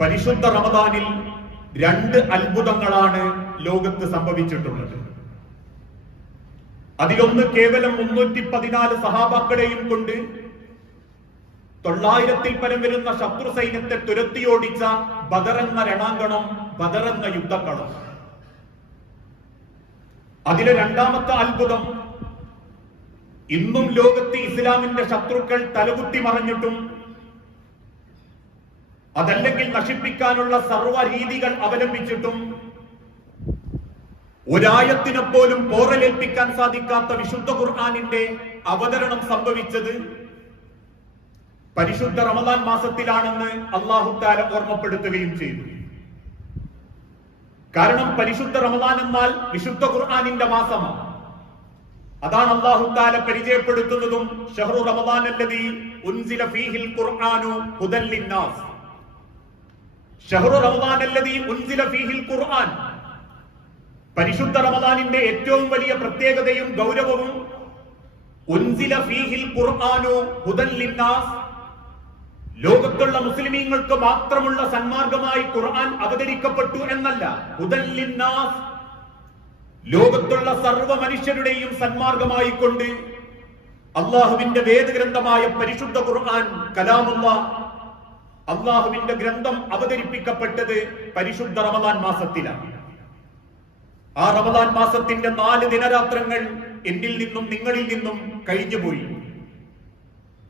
പരിശുദ്ധ റമദാനിൽ 2 അത്ഭുതങ്ങളാണ് ലോകത്ത് സംഭവിച്ചിട്ടുള്ളത്. അതിലൊന്ന് കേവലം 314 സഹാബാക്കളെയും കൊണ്ട് 900-ൽ പരം വരുന്ന ശത്രു സൈന്യത്തെ തുരത്തിയോടിച്ച ബദർ എന്ന രണാങ്കണം, ബദർ എന്ന യുദ്ധക്കളം. അതിലെ രണ്ടാമത്തെ അത്ഭുതം, ഇന്നും ലോകത്ത് ഇസ്ലാമിന്റെ ശത്രുക്കൾ തലകുത്തി മറിഞ്ഞിട്ടും അതല്ലെങ്കിൽ നശിപ്പിക്കാനുള്ള സർവ്വ രീതികൾ അവലംബിച്ചിട്ടും ഒരായത്തിനെ പോലും പോറലേൽപ്പിക്കാൻ സാധിക്കാത്ത വിശുദ്ധ ഖുർആനിന്റെ അവതരണം സംഭവിച്ചത് പരിശുദ്ധ റമദാൻ മാസത്തിലാണെന്ന് അല്ലാഹു തആല ഓർമ്മപ്പെടുത്തുകയും ചെയ്തു. കാരണം പരിശുദ്ധ റമദാൻ എന്നാൽ വിശുദ്ധ ഖുർആനിന്റെ മാസമാണ്. അതാണ് അല്ലാഹു തആല പരിചയപ്പെടുത്തുന്നതും ശഹ്റു റമദാൻ അല്ലദീ ഉൻസില ഫീഹിൽ ഖുർആനു ഹുദൽ ലിന്നാസ്. ശഹ്റു റമദാൻ അല്ലദീ ഉൻസില ഫീഹിൽ ഖുർആൻ. പരിശുദ്ധ റമദാനിന്റെ ഏറ്റവും വലിയ പ്രത്യേകതയും ഗൗരവവും ഉൻസില ഫീഹിൽ ഖുർആനു ഹുദൽ ലിന്നാസ്, ലോകത്തുള്ള മുസ്ലിമീങ്ങൾക്ക് മാത്രമുള്ള സന്മാർഗമായി ഖുർആൻ അവതരിക്കപ്പെട്ടു എന്നല്ല. ഹുദൽ ലിന്നാസ്, ലോകത്തുള്ള സർവ്വ മനുഷ്യരുടെയും സന്മാർഗമായി കൊണ്ട് അള്ളാഹുവിന്റെ വേദഗ്രന്ഥമായ പരിശുദ്ധ ഖുർആൻ കലാമുല്ലാഹ്, അള്ളാഹുവിന്റെ ഗ്രന്ഥം അവതരിപ്പിക്കപ്പെട്ടത് പരിശുദ്ധ റമദാൻ മാസത്തിലാണ്. ആ റമദാൻ മാസത്തിന്റെ 4 ദിനരാത്രങ്ങൾ എന്നിൽ നിന്നും നിങ്ങളിൽ നിന്നും കഴിഞ്ഞുപോയി.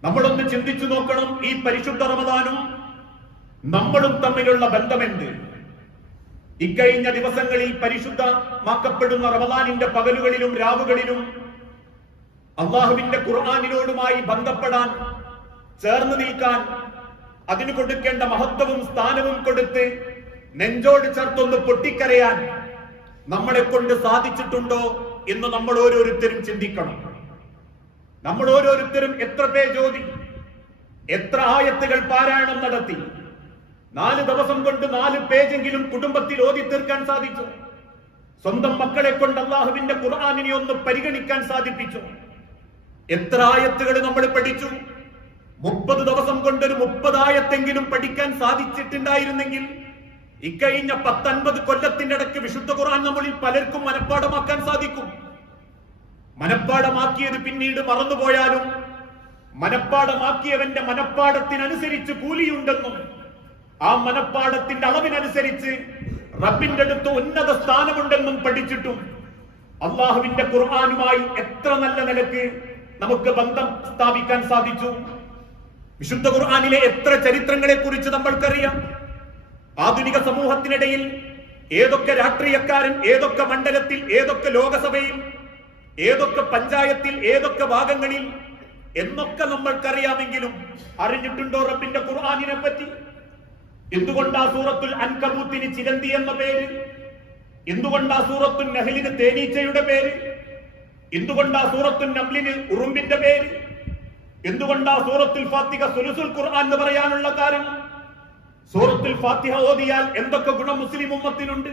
നമ്മളൊന്ന് ചിന്തിച്ചു നോക്കണം, ഈ പരിശുദ്ധ റമദാനും നമ്മളും തമ്മിലുള്ള ബന്ധമെന്ത്? ഇക്കഴിഞ്ഞ ദിവസങ്ങളിൽ പരിശുദ്ധമാക്കപ്പെടുന്ന റമദാനിന്റെ പകലുകളിലും രാവുകളിലും അള്ളാഹുവിന്റെ ഖുർആനിനോടുമായി ബന്ധപ്പെടാൻ, ചേർന്ന് നിൽക്കാൻ, അതിന് കൊടുക്കേണ്ട മഹത്വവും സ്ഥാനവും കൊടുത്ത് നെഞ്ചോട് ചേർത്തൊന്ന് പൊട്ടിക്കരയാൻ നമ്മളെ കൊണ്ട് സാധിച്ചിട്ടുണ്ടോ എന്ന് നമ്മൾ ഓരോരുത്തരും ചിന്തിക്കണം. നമ്മൾ ഓരോരുത്തരും എത്ര പേജ് ഓതി, എത്ര ആയത്തുകൾ പാരായണം നടത്തി? 4 ദിവസം കൊണ്ട് 4 പേജെങ്കിലും കുടുംബത്തിൽ ഓതി തീർക്കാൻ സാധിച്ചു? സ്വന്തം മക്കളെ കൊണ്ട് അള്ളാഹുവിന്റെ ഖുർആനിനെ ഒന്ന് പരിഗണിക്കാൻ സാധിപ്പിച്ചു? എത്ര ആയത്തുകൾ നമ്മൾ പഠിച്ചു? 30 ദിവസം കൊണ്ടൊരു 30 ആയത്തെങ്കിലും പഠിക്കാൻ സാധിച്ചിട്ടുണ്ടായിരുന്നെങ്കിൽ ഇക്കഴിഞ്ഞ 10-50 കൊല്ലത്തിന്റെ ഇടയ്ക്ക് വിശുദ്ധ ഖുർആൻ നമ്മളിൽ പലർക്കും മനഃപ്പാഠമാക്കാൻ സാധിക്കും. മനഃപ്പാഠമാക്കിയത് പിന്നീട് മറന്നുപോയാലും മനഃപ്പാഠമാക്കിയവന്റെ മനഃപ്പാഠത്തിനനുസരിച്ച് കൂലിയുണ്ടെന്നും ആ മനഃപ്പാഠത്തിന്റെ അളവിനനുസരിച്ച് റബ്ബിന്റെ അടുത്ത് ഉന്നത സ്ഥാനമുണ്ടെന്നും പഠിച്ചിട്ടും അള്ളാഹുവിന്റെ ഖുർആനുമായി എത്ര നല്ല നിലക്ക് നമുക്ക് ബന്ധം സ്ഥാപിക്കാൻ സാധിച്ചു? വിശുദ്ധ ഖുർആനിലെ എത്ര ചരിത്രങ്ങളെ കുറിച്ച് നമ്മൾക്കറിയാം. ആധുനിക സമൂഹത്തിനിടയിൽ ഏതൊക്കെ രാഷ്ട്രീയക്കാരൻ ഏതൊക്കെ മണ്ഡലത്തിൽ, ഏതൊക്കെ ലോകസഭയിൽ, ഏതൊക്കെ പഞ്ചായത്തിൽ, ഏതൊക്കെ ഭാഗങ്ങളിൽ എന്നൊക്കെ നമ്മൾക്കറിയാമെങ്കിലും അറിഞ്ഞിട്ടുണ്ടോ റബ്ബിന്റെ ഖുർആനിനെ പറ്റി? എന്തുകൊണ്ടാ സൂറത്തുൽ അൻകബൂത്തിന് ചിലന്തി എന്ന പേര്? എന്തുകൊണ്ടാ സൂറത്തുൽ നഹ്ലിന് തേനീച്ചയുടെ പേര്? എന്തുകൊണ്ടാ സൂറത്തുൽ നംലിന് ഉറുമ്പിന്റെ പേര്? എന്തുകൊണ്ടാ സൂറത്തുൽ ഫാത്തിഹ സുലുസുൽ ഖുർആൻ എന്ന് പറയാനുള്ള കാരണം? സൂറത്തുൽ ഫാത്തിഹ ഓതിയാൽ എന്തൊക്കെ ഗുണം മുസ്ലിം ഉമ്മത്തിനുണ്ട്?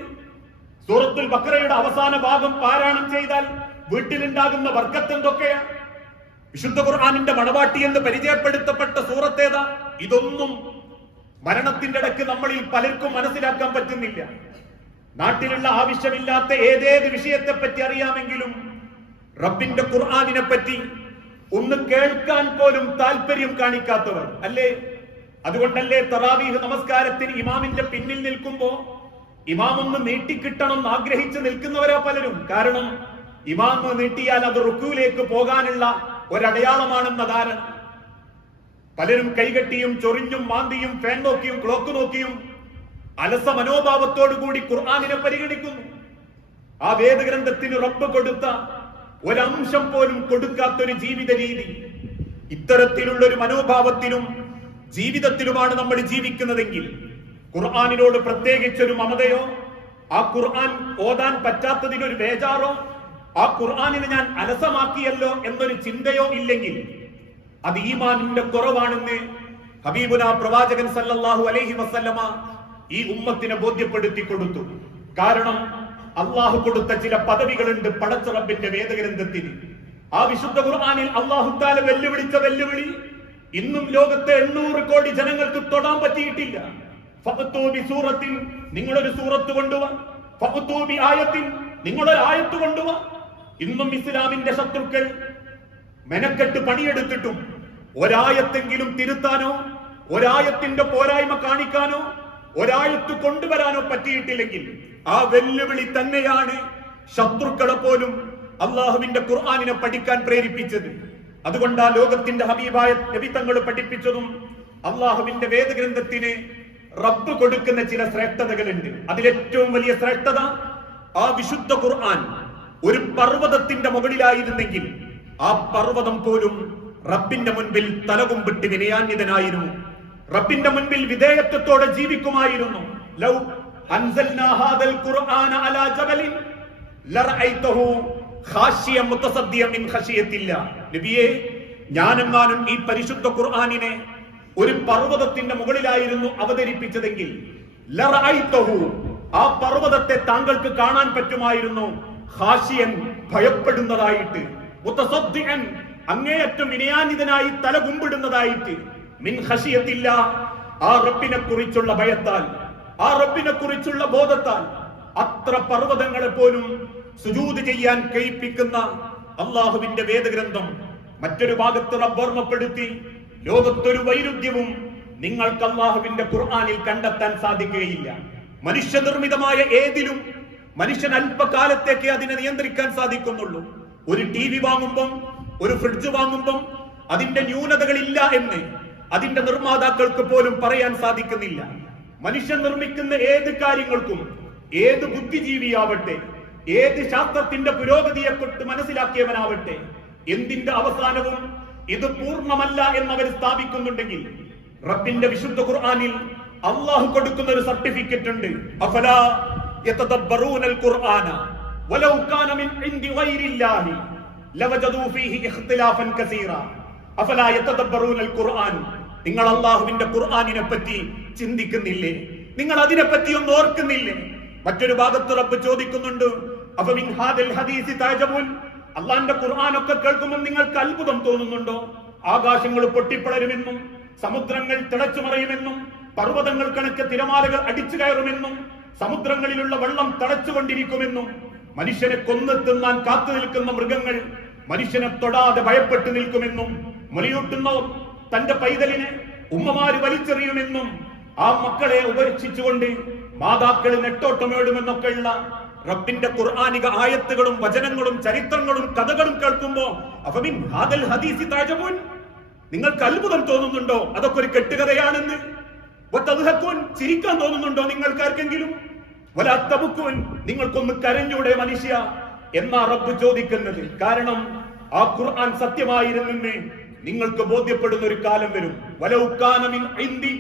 സൂറത്തുൽ ബഖറയുടെ അവസാന ഭാഗം പാരായണം ചെയ്താൽ വീട്ടിലുണ്ടാകുന്ന ബർക്കത്ത് എന്തൊക്കെയാ? വിശുദ്ധ ഖുർആനിന്റെ മണവാട്ടി എന്ന് പരിചയപ്പെടുത്തപ്പെട്ട സൂറത്തേതാ? ഇതൊന്നും മരണത്തിന്റെ ഇടയ്ക്ക് നമ്മളിൽ പലർക്കും മനസ്സിലാക്കാൻ പറ്റുന്നില്ല. നാട്ടിലുള്ള ആവശ്യമില്ലാത്ത ഏതേത് വിഷയത്തെ പറ്റി അറിയാമെങ്കിലും റബ്ബിന്റെ ഖുർആനിനെ പറ്റി ഒന്ന് കേൾക്കാൻ പോലും താല്പര്യം കാണിക്കാത്തവർ അല്ലേ? അതുകൊണ്ടല്ലേ തറാവീഹ് നമസ്കാരത്തിന് ഇമാമിന്റെ പിന്നിൽ നിൽക്കുമ്പോ ഇമാം ഒന്ന് നീട്ടിക്കിട്ടണം എന്ന് ആഗ്രഹിച്ച് നിൽക്കുന്നവരാ പലരും. കാരണം ഇമാം നീട്ടിയാൽ അത് റുക്കൂലേക്ക് പോകാനുള്ള ഒരടയാളമാണെന്ന ധാരണ. പലരും കൈകെട്ടിയും ചൊറിഞ്ഞും മാന്തിയും ഫാൻ നോക്കിയും ക്ലോക്ക് നോക്കിയും അലസ മനോഭാവത്തോടു കൂടി ഖുർആനിനെ പരിഗണിക്കുന്നു. ആ വേദഗ്രന്ഥത്തിന് റബ്ബ് കൊടുത്ത ഒരംശം പോലും കൊടുക്കാത്തൊരു ജീവിത രീതി, ഇത്തരത്തിലുള്ള ഒരു മനോഭാവത്തിലും ജീവിതത്തിലുമാണ് നമ്മൾ ജീവിക്കുന്നതെങ്കിൽ ഖുർആനിനോട് പ്രത്യേകിച്ചൊരു മമതയോ, ആ ഖുർആൻ ഓതാൻ പറ്റാത്തതിനൊരു ബേജാറോ, ആ ഖുർആനിനെ ഞാൻ അലസമാക്കിയല്ലോ എന്നൊരു ചിന്തയോ ഇല്ലെങ്കിൽ അത് ഈമാനിന്റെ കുറവാണെന്ന് ഹബീബുനാ പ്രവാചകൻ സല്ലല്ലാഹു അലൈഹി വസല്ലമ ഈ ഉമ്മത്തിനെ ബോധ്യപ്പെടുത്തി കൊടുത്തു. കാരണം അള്ളാഹു കൊടുത്ത ചില പദവികളുണ്ട് പടച്ച റബ്ബിന്റെ വേദഗ്രന്ഥത്തിന്. ആ വിശുദ്ധ ഖുർആനിൽ അള്ളാഹു തആല വെല്ലുവിളിച്ച വെല്ലുവിളി ഇന്നും ലോകത്തെ 800 കോടി ജനങ്ങൾക്ക് തൊടാൻ പറ്റിയിട്ടില്ല. ഫഅ്തൂ ബിസൂറത്തിൻ, നിങ്ങളൊരു സൂറത്ത് കൊണ്ടുവാ. ഫഅ്തൂ ബിആയത്തിൻ, നിങ്ങളൊരു ആയത്ത് കൊണ്ടുവാ. ഇന്നും ഇസ്ലാമിന്റെ ശത്രുക്കൾ മെനക്കെട്ട് പണിയെടുത്തിട്ടും ഒരായത്തെങ്കിലും തിരുത്താനോ ഒരായത്തിന്റെ പോരായ്മ കാണിക്കാനോ ഒരായത്ത് കൊണ്ടുവരാനോ പറ്റിയിട്ടില്ലെങ്കിൽ ആ വെല്ലുവിളി തന്നെയാണ് ശത്രുക്കളെ പോലും അള്ളാഹുവിന്റെ ഖുർആനിനെ പഠിക്കാൻ പ്രേരിപ്പിച്ചത്. അതുകൊണ്ട് ആ ലോകത്തിന്റെ ഹബീബായ നബി തങ്ങൾ പഠിപ്പിച്ചതും അള്ളാഹുവിന്റെ വേദഗ്രന്ഥത്തിന് റബ്ബ് കൊടുക്കുന്ന ചില ശ്രേഷ്ഠതകളുണ്ട്. അതിലേറ്റവും വലിയ ശ്രേഷ്ഠത, ആ വിശുദ്ധ ഖുർആൻ ഒരു പർവ്വതത്തിന്റെ മുകളിലായിരുന്നെങ്കിൽ ആ പർവ്വതം പോലും റബ്ബിന്റെ മുൻപിൽ തലകുമ്പിട്ട് വിനയാന്വിതനായിരുന്നു, റബ്ബിന്റെ മുൻപിൽ വിധേയത്വത്തോടെ ജീവിക്കുമായിരുന്നു. ലൗ അൻസൽനാ ഹാദൽ ഖുർആന അലാ ജബലിൻ ലറഅയ്തഹു ഖാശിയ മുതസദ്ദിയ മിൻ ഖശിയത്തില്ലാ. നബിയേ, ഞാനെങ്ങാനും ഈ പരിശുദ്ധ ഖുർആനിനെ ഒരു പർവ്വതത്തിന്റെ മുകളിലായിരുന്നു അവതരിപ്പിച്ചതെങ്കിൽ ലറഅയ്തഹു, ആ പർവ്വതത്തെ താങ്കൾക്ക് കാണാൻ പറ്റുമായിരുന്നു, ഖാശിയൻ, ഭയപ്പെടുന്നതായിട്ട്, മുതസദ്ദിഅൻ, അങ്ങേയറ്റം വിനയാന്വിതനായി തലകുമ്പിടുന്നതായിട്ട്, മിൻ ഖശിയത്തില്ല, ആ റബ്ബിനെ കുറിച്ചുള്ള ഭയത്താൽ, ആ റബ്ബിനെ കുറിച്ചുള്ള ബോധത്താൽ. അത്ര പർവ്വതങ്ങളെ പോലും സുജൂദ് ചെയ്യാൻ കഴിപ്പിക്കുന്ന അള്ളാഹുവിന്റെ വേദഗ്രന്ഥം മറ്റൊരു ഭാഗത്ത് റബ്ബ് ഓർമ്മപ്പെടുത്തി, ലോകത്തൊരു വൈരുദ്ധ്യവും നിങ്ങൾക്ക് അള്ളാഹുവിന്റെ ഖുർആനിൽ കണ്ടെത്താൻ സാധിക്കുകയില്ല. മനുഷ്യനിർമ്മിതമായ ഏതിലും മനുഷ്യൻ അല്പകാലത്തേക്ക് അതിനെ നിയന്ത്രിക്കാൻ സാധിക്കുന്നുള്ളൂ. ഒരു TV വാങ്ങുമ്പം, ഒരു ഫ്രിഡ്ജ് വാങ്ങുമ്പം അതിന്റെ ന്യൂനതകളില്ല എന്ന് അതിന്റെ നിർമ്മാതാക്കൾക്ക് പോലും പറയാൻ സാധിക്കുന്നില്ല. മനുഷ്യൻ നിർമ്മിക്കുന്ന ഏത് കാര്യങ്ങൾക്കും ഏത് ബുദ്ധിജീവിയാവട്ടെ, ഏത് ശാസ്ത്രത്തിന്റെ പുരോഗതിയെ തൊട്ട് മനസ്സിലാക്കിയവനാവട്ടെ, എന്തിന്റെ അവസാനവും ഇത് പൂർണ്ണമല്ല എന്നവർ സ്ഥാപിക്കുന്നുണ്ടെങ്കിൽ റബ്ബിന്റെ വിശുദ്ധ ഖുർആനിൽ അള്ളാഹു കൊടുക്കുന്ന ഒരു സർട്ടിഫിക്കറ്റ് ഉണ്ട്. അഫലാ യതദബ്ബറൂനൽ ഖുർആന വലൗ കാന മിൻ ഇൻദി ഗൈരില്ലാഹി ലവജദൂ ഫീഹി ഇഖ്തിലാഫൻ കസീറ. അഫലാ യതദബ്ബറൂനൽ ഖുർആൻ, നിങ്ങൾ അള്ളാഹുവിന്റെ ഖുർആനിനെ പറ്റി ചിന്തിക്കുന്നില്ലേ? നിങ്ങൾ അതിനെപ്പറ്റി ഒന്നും ഓർക്കുന്നില്ലേ? മറ്റൊരു ഭാഗത്ത് റബ്ബ് ചോദിക്കുന്നുണ്ട്, അഫമിൻ ഹാദൽ ഹദീസി തഅജബൂൻ, അള്ളാന്റെ ഖുർആനൊക്കെ കേൾക്കുമ്പോൾ നിങ്ങൾക്ക് അത്ഭുതം തോന്നുന്നുണ്ടോ? ആകാശങ്ങൾ പൊട്ടിപ്പിളരുമെന്നും സമുദ്രങ്ങൾ തിളച്ചുമറിയുമെന്നും പർവ്വതങ്ങൾ കണക്ക് തിരമാലകൾ അടിച്ചു കയറുമെന്നും സമുദ്രങ്ങളിലുള്ള വെള്ളം തടച്ചുകൊണ്ടിരിക്കുമെന്നും മനുഷ്യനെ കൊന്നു തിന്നാൻ കാത്തു നിൽക്കുന്ന മൃഗങ്ങൾ മനുഷ്യനെ തൊടാതെ ഭയപ്പെട്ടു നിൽക്കുമെന്നും മുലയൂട്ടുന്നവർ തന്റെ പൈതലിനെ ഉമ്മമാര് വലിച്ചെറിയുമെന്നും ആ മക്കളെ ഉപേക്ഷിച്ചുകൊണ്ട് മാതാക്കൾ നെട്ടോട്ടമേടുമെന്നൊക്കെയുള്ള റബ്ബിന്റെ ഖുർആനിക ആയത്തുകളും വചനങ്ങളും ചരിത്രങ്ങളും കഥകളും കേൾക്കുമ്പോ അഫമിൻ ഹാദൽ ഹദീസി തഅജബൂൻ, നിങ്ങൾക്ക് അത്ഭുതം തോന്നുന്നുണ്ടോ? അതൊക്കെ ഒരു കെട്ടുകഥയാണെന്ന്. വതദ്ഹഖൂൻ, ചിരിക്കാൻ തോന്നുന്നുണ്ടോ നിങ്ങൾക്കാർക്കെങ്കിലും? വലാ തബ്കൂൻ, നിങ്ങൾക്കൊന്ന് കരഞ്ഞൂടെ മനുഷ്യ എന്നാ റബ്ബ് ചോദിക്കുന്നത്. കാരണം ആ ഖുർആൻ സത്യമായിരുന്നെന്ന് നിങ്ങൾക്ക് ബോധ്യപ്പെടുന്ന ഒരു കാലം വരും. വലൗ കാന മിൻ ഇൻദി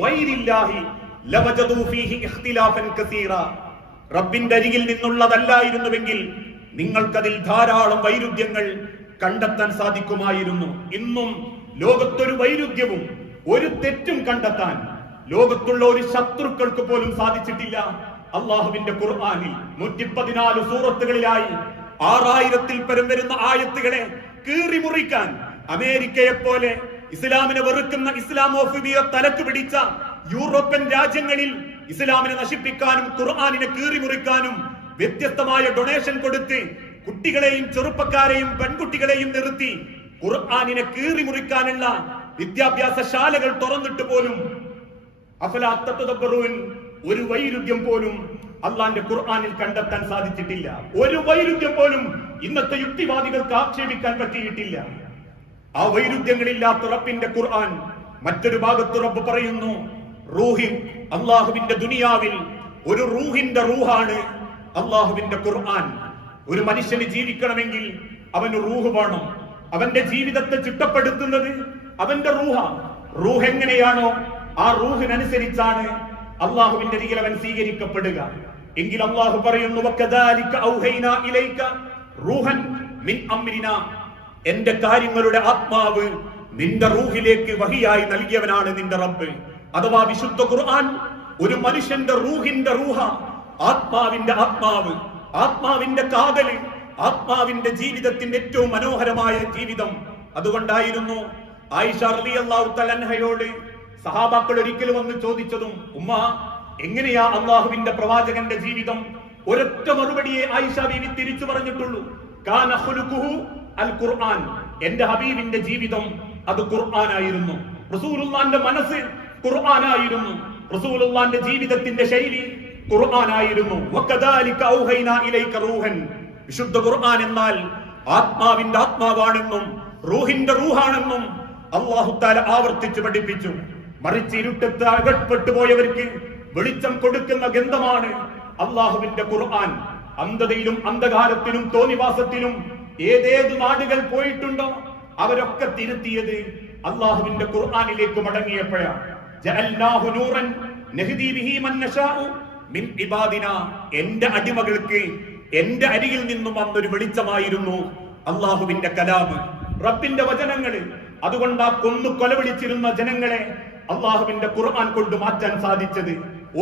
ഗൈരില്ലാഹി ലവജദൂ ഫീഹി ഇഖ്തിലാഫൻ കസീറ, റബ്ബിന്റെ അരികിൽ നിന്നുള്ളതല്ലായിരുന്നുവെങ്കിൽ നിങ്ങൾക്കതിൽ ധാരാളം വൈരുദ്ധ്യങ്ങൾ കണ്ടെത്താൻ സാധിക്കുമായിരുന്നു. ഇന്നും ലോകത്തൊരു വൈരുദ്ധ്യവും ഒരു തെറ്റും കണ്ടെത്താൻ ലോകത്തുള്ള ഒരു ശത്രുക്കൾക്ക് പോലും സാധിച്ചിട്ടില്ല. അള്ളാഹുവിന്റെ ഖുർആനിൽ 114 സൂറത്തുകളിലായി 6000-ൽ പരം വരുന്ന ആയത്തുകളെ കീറി മുറിക്കാൻ അമേരിക്കയെ പോലെ ഇസ്ലാമിനെ വെറുക്കുന്ന ഇസ്ലാമോഫോബിയ തലക്ക് പിടിച്ച യൂറോപ്യൻ രാജ്യങ്ങളിൽ ഇസ്ലാമിനെ നശിപ്പിക്കാനും ഖുർആനിനെ കീറി മുറിക്കാനും വ്യത്യസ്തമായ ഡൊണേഷൻ കൊടുത്ത് കുട്ടികളെയും ചെറുപ്പക്കാരെയും പെൺകുട്ടികളെയും നിർത്തി ഖുർആനിനെ കീറി മുറിക്കാനുള്ള വിദ്യാഭ്യാസ ശാലകൾ തുറന്നിട്ട് പോലും അഫലാ തതദബ്ബറൂൻ, ഒരു വൈരുദ്ധ്യം പോലും അള്ളാന്റെ ഖുർആനിൽ കണ്ടെത്താൻ സാധിച്ചിട്ടില്ല. ഒരു വൈരുദ്ധ്യം പോലും ഇന്നത്തെ യുക്തിവാദികൾക്ക് ആക്ഷേപിക്കാൻ പറ്റിയിട്ടില്ല. ആ വൈരുദ്ധ്യങ്ങളില്ലാത്ത റബ്ബിന്റെ ഖുർആൻ മറ്റൊരു ഭാഗത്ത് റബ്ബ് പറയുന്നു, റൂഹി, അള്ളാഹുവിന്റെ ദുനിയാവിൽ ഒരു റൂഹിന്റെ റൂഹാണ് അള്ളാഹുവിന്റെ ഖുർആൻ. ഒരു മനുഷ്യന് ജീവിക്കണമെങ്കിൽ അവന് റൂഹ് വേണം. അവന്റെ ജീവിതത്തെ ചിട്ടപ്പെടുത്തുന്നത് അവന്റെ റൂഹ. റൂഹ് എങ്ങനെയാണോ ആ റൂഹിനനുസരിച്ചാണ് അള്ളാഹുവിന്റെ അരികിൽ അവൻ സ്വീകരിക്കപ്പെടുക. എങ്കിൽ അള്ളാഹു പറയുന്നു, വകദാലിക ഔഹൈനാ ഇലൈക റൂഹൻ മിൻ അംരിനാ, എന്റെ കാര്യങ്ങളുടെ ആത്മാവ് നിന്റെ റൂഹിലേക്ക് വഹിയായി നൽകിയവനാണ് നിന്റെ റബ്ബ്. അഥവാ വിശുദ്ധ ഖുർആൻ ഒരു മനുഷ്യന്റെ റൂഹിന്റെ റൂഹ, ആത്മാവിന്റെ ആത്മാവ്, ആത്മാവിന്റെ കാതല്, ആത്മാവിന്റെ ജീവിതത്തിന്റെ ഏറ്റവും മനോഹരമായ ജീവിതം. അതുകൊണ്ടായിരുന്നു ആയിഷ റളിയല്ലാഹു തആല അൻഹയോട് സഹാബാക്കൾ ഒരിക്കൽ വന്ന് ചോദിച്ചതും, ഉമ്മ എങ്ങനെയാ അള്ളാഹുവിന്റെ പ്രവാചകന്റെ ജീവിതം? ഒരൊറ്റ മറുപടിയെ ആയിഷ ബീവി തിരിച്ചു പറഞ്ഞിട്ടുള്ളൂ, കാന ഖുലുഖുഹു അൽ ഖുർആൻ. എന്റെ ഹബീബിന്റെ ജീവിതം അത് ഖുർആനായിരുന്നു. റസൂലുള്ളാഹിന്റെ മനസ്സ് ഖുർആനായിരുന്നു. റസൂലുള്ളാഹിന്റെ ജീവിതത്തിന്റെ ശൈലി ഖുർആനായിരുന്നു. വകദാലിക ഔഹൈനാ ഇലൈക റൂഹൻ. വിശുദ്ധ ഖുർആൻ എന്നാൽ ആത്മാവിന്റെ ആത്മാവാണെന്നും റൂഹിന്റെ റൂഹാണെന്നും അല്ലാഹു തആല ആവർത്തിച്ചു പഠിപ്പിച്ചു. മറിച്ച് ഇരുട്ടത്ത് അകപ്പെട്ടു പോയവർക്ക് വെളിച്ചം കൊടുക്കുന്ന ഗന്ധമാണ് അല്ലാഹുവിന്റെ ഖുർആൻ. അന്ധതയിലും അന്ധകാരത്തിലും തോന്നിവാസത്തിലും ഏതേത് നാടുകൾ പോയിട്ടുണ്ടോ അവരൊക്കെ തിരുത്തിയത് അല്ലാഹുവിന്റെ ഖുർആനിലേക്ക് മടങ്ങിയപ്പോഴാണ്. ജഅൽനാഹു നൂറൻ നഹ്ദി ബിഹി മൻ നശാഉ മിൻ ഇബാദിനാ. എന്റെ അടിമകൾക്ക് എന്റെ അരികിൽ നിന്നും വന്നൊരു വെളിച്ചമായിരുന്നു അല്ലാഹുവിന്റെ കലാമ്, റബ്ബിന്റെ വചനങ്ങള്. അതുകൊണ്ട് ആ കൊന്നു കൊലവിളിച്ചിരുന്ന ജനങ്ങളെ അല്ലാഹുവിന്റെ ഖുർആൻ കൊണ്ട് മാറ്റാൻ സാധിച്ചത്.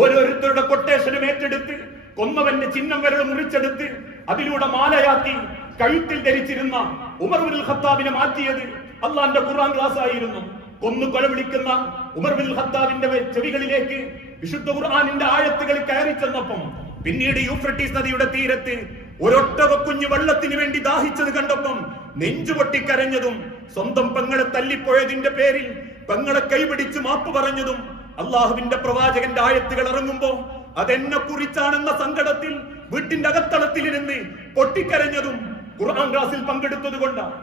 ഓരോരുത്തരുടെ കൊട്ടേഷനും ഏറ്റെടുത്ത് കൊന്നവന്റെ ചിഹ്നം വരെ മുറിച്ചെടുത്ത് അതിലൂടെ മാലയാക്കി കഴുത്തിൽ ധരിച്ചിരുന്ന ഉമർ ഇബ്നുൽ ഖത്താബിനെ മാറ്റിയത് അല്ലാഹുവിന്റെ ഖുർആൻ ക്ലാസ് ആയിരുന്നു. കൊന്നു കൊലവിളിക്കുന്ന ഉമർ ഇബ്നുൽ ഖത്താബിന്റെ ചെവികളിലേക്ക് വിശുദ്ധ ഖുർആനിന്റെ ആയത്തുകൾ കയറി ചെന്നപ്പം പിന്നീട് യൂഫ്രട്ടീസ് നദിയുടെ തീരത്ത് ഒരൊട്ടക കുഞ്ഞു വെള്ളത്തിന് വേണ്ടി ദാഹിച്ചത് കണ്ടപ്പം നെഞ്ചുപൊട്ടിക്കരഞ്ഞതും സ്വന്തം പെങ്ങളെ തല്ലിപ്പോയതിന്റെ പേരിൽ പെങ്ങളെ കൈപിടിച്ച് മാപ്പ് പറഞ്ഞതും അള്ളാഹുവിന്റെ പ്രവാചകന്റെ ആയത്തുകൾ ഇറങ്ങുമ്പോ അതെന്നെ കുറിച്ചാണെന്ന സങ്കടത്തിൽ വീട്ടിന്റെ അകത്തളത്തിലിരുന്ന് പൊട്ടിക്കരഞ്ഞതും ഖുർആൻ ക്ലാസിൽ പങ്കെടുത്തത് കൊണ്ടാണ്,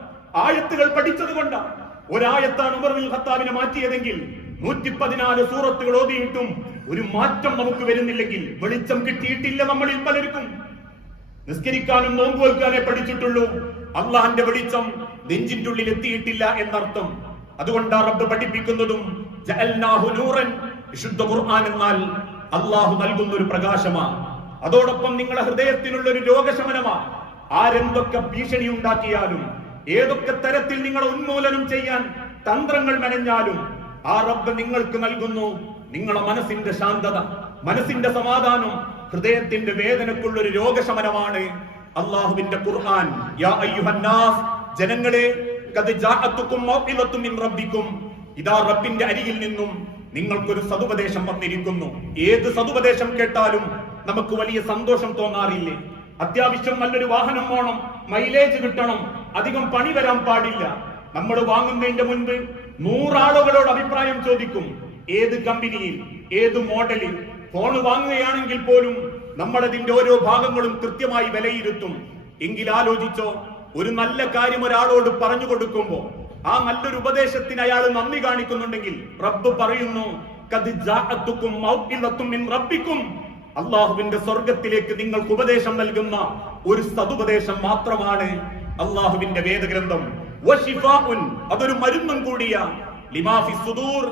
ആയത്തുകൾ പഠിച്ചത് കൊണ്ടാണ്. ഒരായത്താണ് ഉമർ ഇബ്നുൽ ഖത്താബിനെ മാറ്റിയതെങ്കിൽ 114 സൂറത്തുകൾ ഓതിയിട്ടും ഒരു മാറ്റം നമുക്ക് വരുന്നില്ലെങ്കിൽ വെളിച്ചം കിട്ടിയിട്ടില്ല നമ്മളിൽ പലർക്കും. നിസ്കരിക്കാനും നോമ്പ് വെക്കാനേ പഠിച്ചിട്ടുള്ളൂ, അള്ളാഹന്റെ വെളിച്ചം നെഞ്ചിന്റെ ഉള്ളിൽ എത്തിയിട്ടില്ല എന്നർത്ഥം. അതുകൊണ്ടാണ് റബ്ബ് പഠിപ്പിക്കുന്നതും ജഅൽനാഹു നൂറൻ. വിശുദ്ധ ഖുർആൻ എന്നാൽ അള്ളാഹു നൽകുന്ന ഒരു പ്രകാശമാണ്. അതോടൊപ്പം നിങ്ങളുടെ ഹൃദയത്തിനുള്ള ഒരു രോഗശമനമാണ്. ആരെന്തൊക്കെ ഭീഷണി ഉണ്ടാക്കിയാലും ഏതൊക്കെ തരത്തിൽ നിങ്ങളെ ഉന്മൂലനം ചെയ്യാൻ തന്ത്രങ്ങൾ മെനഞ്ഞാലും ആ റബ്ബ് നിങ്ങൾക്ക് നൽകുന്നു നിങ്ങളുടെ മനസ്സിന്റെ ശാന്തത, മനസ്സിന്റെ സമാധാനം, ഹൃദയത്തിന്റെ വേദനക്കുള്ള ഒരു രോഗശമനമാണ് അല്ലാഹുവിന്റെ ഖുർആൻ. യാ അയ്യുഹന്നാസ്, ജനങ്ങളെ, ഖദ് ജാഅതുകും മൗഇദത്തും മിൻ റബ്ബിക്കും. ഇദാ റബ്ബിന്റെ അരികിൽ നിന്നും നിങ്ങൾക്കൊരു സതുപദേശം വന്നിരിക്കുന്നു. ഏത് സതുപദേശം കേട്ടാലും നമുക്ക് വലിയ സന്തോഷം തോന്നാറില്ലേ? അത്യാവശ്യം നല്ലൊരു വാഹനം വേണം, മൈലേജ് കിട്ടണം, അധികം പണി വരാൻ പാടില്ല. നമ്മൾ വാങ്ങുന്നതിന്റെ മുൻപ് 100 ആളുകളോട് അഭിപ്രായം ചോദിക്കും. ഏത് കമ്പനിയിൽ, ഏത് മോഡലിൽ ഫോൺ വാങ്ങുകയാണെങ്കിൽ പോലും നമ്മൾ അതിന്റെ ഓരോ ഭാഗങ്ങളും കൃത്യമായി വിലയിരുത്തും. എങ്കിൽ ആലോചിച്ചോ, ഒരു നല്ല കാര്യം ഒരാളോട് പറഞ്ഞു കൊടുക്കുമ്പോ ആ നല്ലൊരു ഉപദേശത്തിന് അയാൾ നന്ദി കാണിക്കുന്നുണ്ടെങ്കിൽ റബ്ബ് പറയുന്നു ഖദ് ജാഅതുകും മൗഇദത്തും മിൻ റബ്ബിക്കും. അല്ലാഹുവിന്റെ സ്വർഗ്ഗത്തിലേക്ക് നിങ്ങൾക്ക് ഉപദേശം നൽകുന്ന ഒരു സതുപദേശം മാത്രമാണ് അല്ലാഹുവിന്റെ വേദഗ്രന്ഥം. വശിഫാഉൻ, അതൊരു മരുന്നും കൂടിയ ലിമാ ഫിസ് സുദൂർ,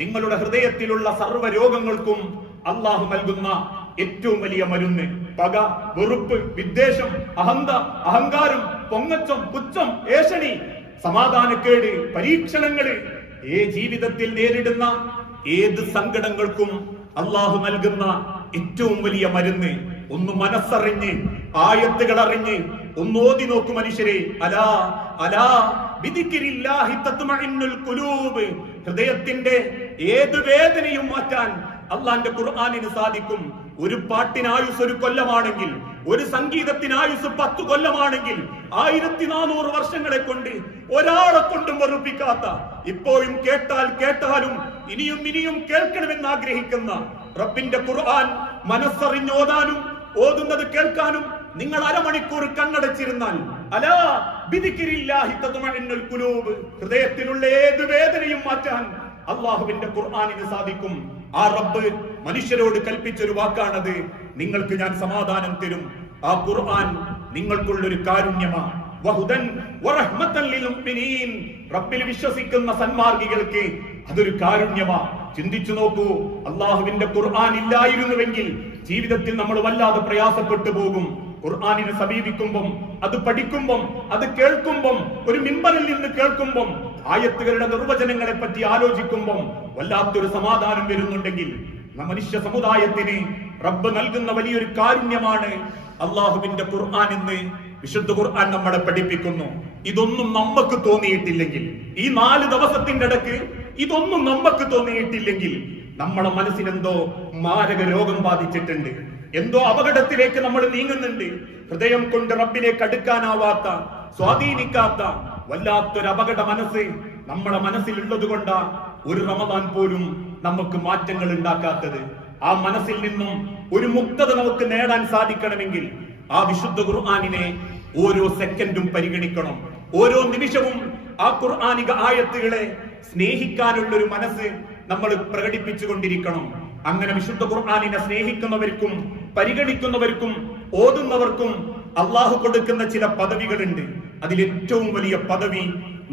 നിങ്ങളുടെ ഹൃദയത്തിലുള്ള സർവ്വ രോഗങ്ങൾക്കും അല്ലാഹു നൽകുന്ന ഏറ്റവും വലിയ മരുന്ന്. പക, വെറുപ്പ്, വിദ്വേഷം, അഹങ്കാരം, പൊങ്ങച്ചം, പുച്ഛം, ഏഷണി, സമാധാനക്കേട്, പരീക്ഷണങ്ങള്, ജീവിതത്തിൽ നേരിടുന്ന ഏത് സങ്കടങ്ങൾക്കും അല്ലാഹു നൽകുന്ന ഏറ്റവും വലിയ മരുന്ന്. ഒന്ന് മനസ്സറിഞ്ഞ് ആയത്തുകൾ അറിഞ്ഞ് ഒന്ന് ഓതി നോക്കൂ മനുഷ്യരെ. അലാ അലാ ബിദിക്രില്ലാഹി തത്മഇന്നുൽ ഖുലൂബ്. ഹൃദയത്തിന്റെ ഏത് വേദനയും മാറ്റാൻ അള്ളാന്റെ ഖുർആനിന് സാധിക്കും. ഒരു പാട്ടിന് ആയുസ് 1 കൊല്ലമാണെങ്കിൽ, ഒരു സംഗീതത്തിന് ആയുസ് 10 കൊല്ലമാണെങ്കിൽ, 1400 വർഷങ്ങളെ കൊണ്ട് ഒരാളെ കൊണ്ടും വെറുപ്പിക്കാത്ത, ഇപ്പോഴും കേട്ടാലും ഇനിയും കേൾക്കണമെന്ന് ആഗ്രഹിക്കുന്ന റബ്ബിന്റെ ഖുർആൻ മനസ്സറിഞ്ഞോതാനും ഓതുന്നത് കേൾക്കാനും നിങ്ങൾ അരമണിക്കൂർ കണ്ണടച്ചിരുന്നാൽ അലാ ബിദിക്രില്ലാഹി തത്മഇന്നുൽ ഖുലൂബ്, ഹൃദയത്തിലുള്ള ഏത് വേദനയും മാറ്റാൻ അല്ലാഹുവിന്റെ ഖുർആനിന് സാധിക്കും. ആ റബ്ബ് മനുഷ്യരോട് കൽപ്പിച്ചൊരു വാക്കാണത്, നിങ്ങൾക്ക് ഞാൻ സമാധാനം തരും. ആ ഖുർആൻ നിങ്ങൾക്കുള്ളൊരു കാരുണ്യമാണ്. വഹുദൻ വറഹ്മത്തൻ ലിൽ മുഅ്മിനീൻ, റബ്ബിൽ വിശ്വസിക്കുന്ന സന്മാർഗികൾക്ക് അതൊരു കാരുണ്യമാണ്. ചിന്തിച്ചു നോക്കൂ, അല്ലാഹുവിന്റെ ഖുർആൻ ഇല്ലായിരുന്നുവെങ്കിൽ ജീവിതത്തിൽ നമ്മൾ വല്ലാതെ പ്രയാസപ്പെട്ടു പോകും. ഖുർആനിനെ സമീപിക്കുമ്പം, അത് പഠിക്കുമ്പം, അത് കേൾക്കുമ്പം, ഒരു മിമ്പറിൽ നിന്ന് കേൾക്കുമ്പം, ആയത്തുകളുടെ നിർവചനങ്ങളെ പറ്റി ആലോചിക്കുമ്പം വല്ലാത്തൊരു സമാധാനം വരുന്നുണ്ടെങ്കിൽ മനുഷ്യ സമുദായത്തിന് റബ്ബ് നൽകുന്ന വലിയൊരു കാരുണ്യമാണ് അല്ലാഹുവിന്റെ ഖുർആൻ എന്ന് വിശുദ്ധ ഖുർആൻ നമ്മളെ പഠിപ്പിക്കുന്നു. ഇതൊന്നും നമുക്ക് തോന്നിയിട്ടില്ലെങ്കിൽ ഈ 4 ദിവസത്തിന്റെ ഇടയ്ക്ക് ഇതൊന്നും നമുക്ക് തോന്നിയിട്ടില്ലെങ്കിൽ നമ്മളെ മനസ്സിനെന്തോ മാരക രോഗം ബാധിച്ചിട്ടുണ്ട്, എന്തോ അപകടത്തിലേക്ക് നമ്മൾ നീങ്ങുന്നുണ്ട്. ഹൃദയം കൊണ്ട് റബ്ബിലേക്ക് അടുക്കാനാവാത്ത, സ്വാധീനിക്കാത്ത വല്ലാത്തൊരു അപകട മനസ്സ് നമ്മളെ മനസ്സിലുള്ളത് കൊണ്ടാ ഒരു റമദാൻ പോലും നമുക്ക് മാറ്റങ്ങൾ ഉണ്ടാക്കാത്തത്. ആ മനസ്സിൽ നിന്നും ഒരു മുക്തത നമുക്ക് നേടാൻ സാധിക്കണമെങ്കിൽ ആ വിശുദ്ധ ഖുർആനിനെ ഓരോ സെക്കൻഡും പരിഗണിക്കണം. ഓരോ നിമിഷവും ആ ഖുർആനിക ആയത്തുകളെ സ്നേഹിക്കാനുള്ള ഒരു മനസ്സ് നമ്മൾ പ്രകടിപ്പിച്ചു കൊണ്ടിരിക്കണം. അങ്ങനെ വിശുദ്ധ ഖുർആനിനെ സ്നേഹിക്കുന്നവർക്കും പരിഗണിക്കുന്നവർക്കും ഓതുന്നവർക്കും അള്ളാഹു കൊടുക്കുന്ന ചില പദവികളുണ്ട്. അതിൽ ഏറ്റവും വലിയ പദവി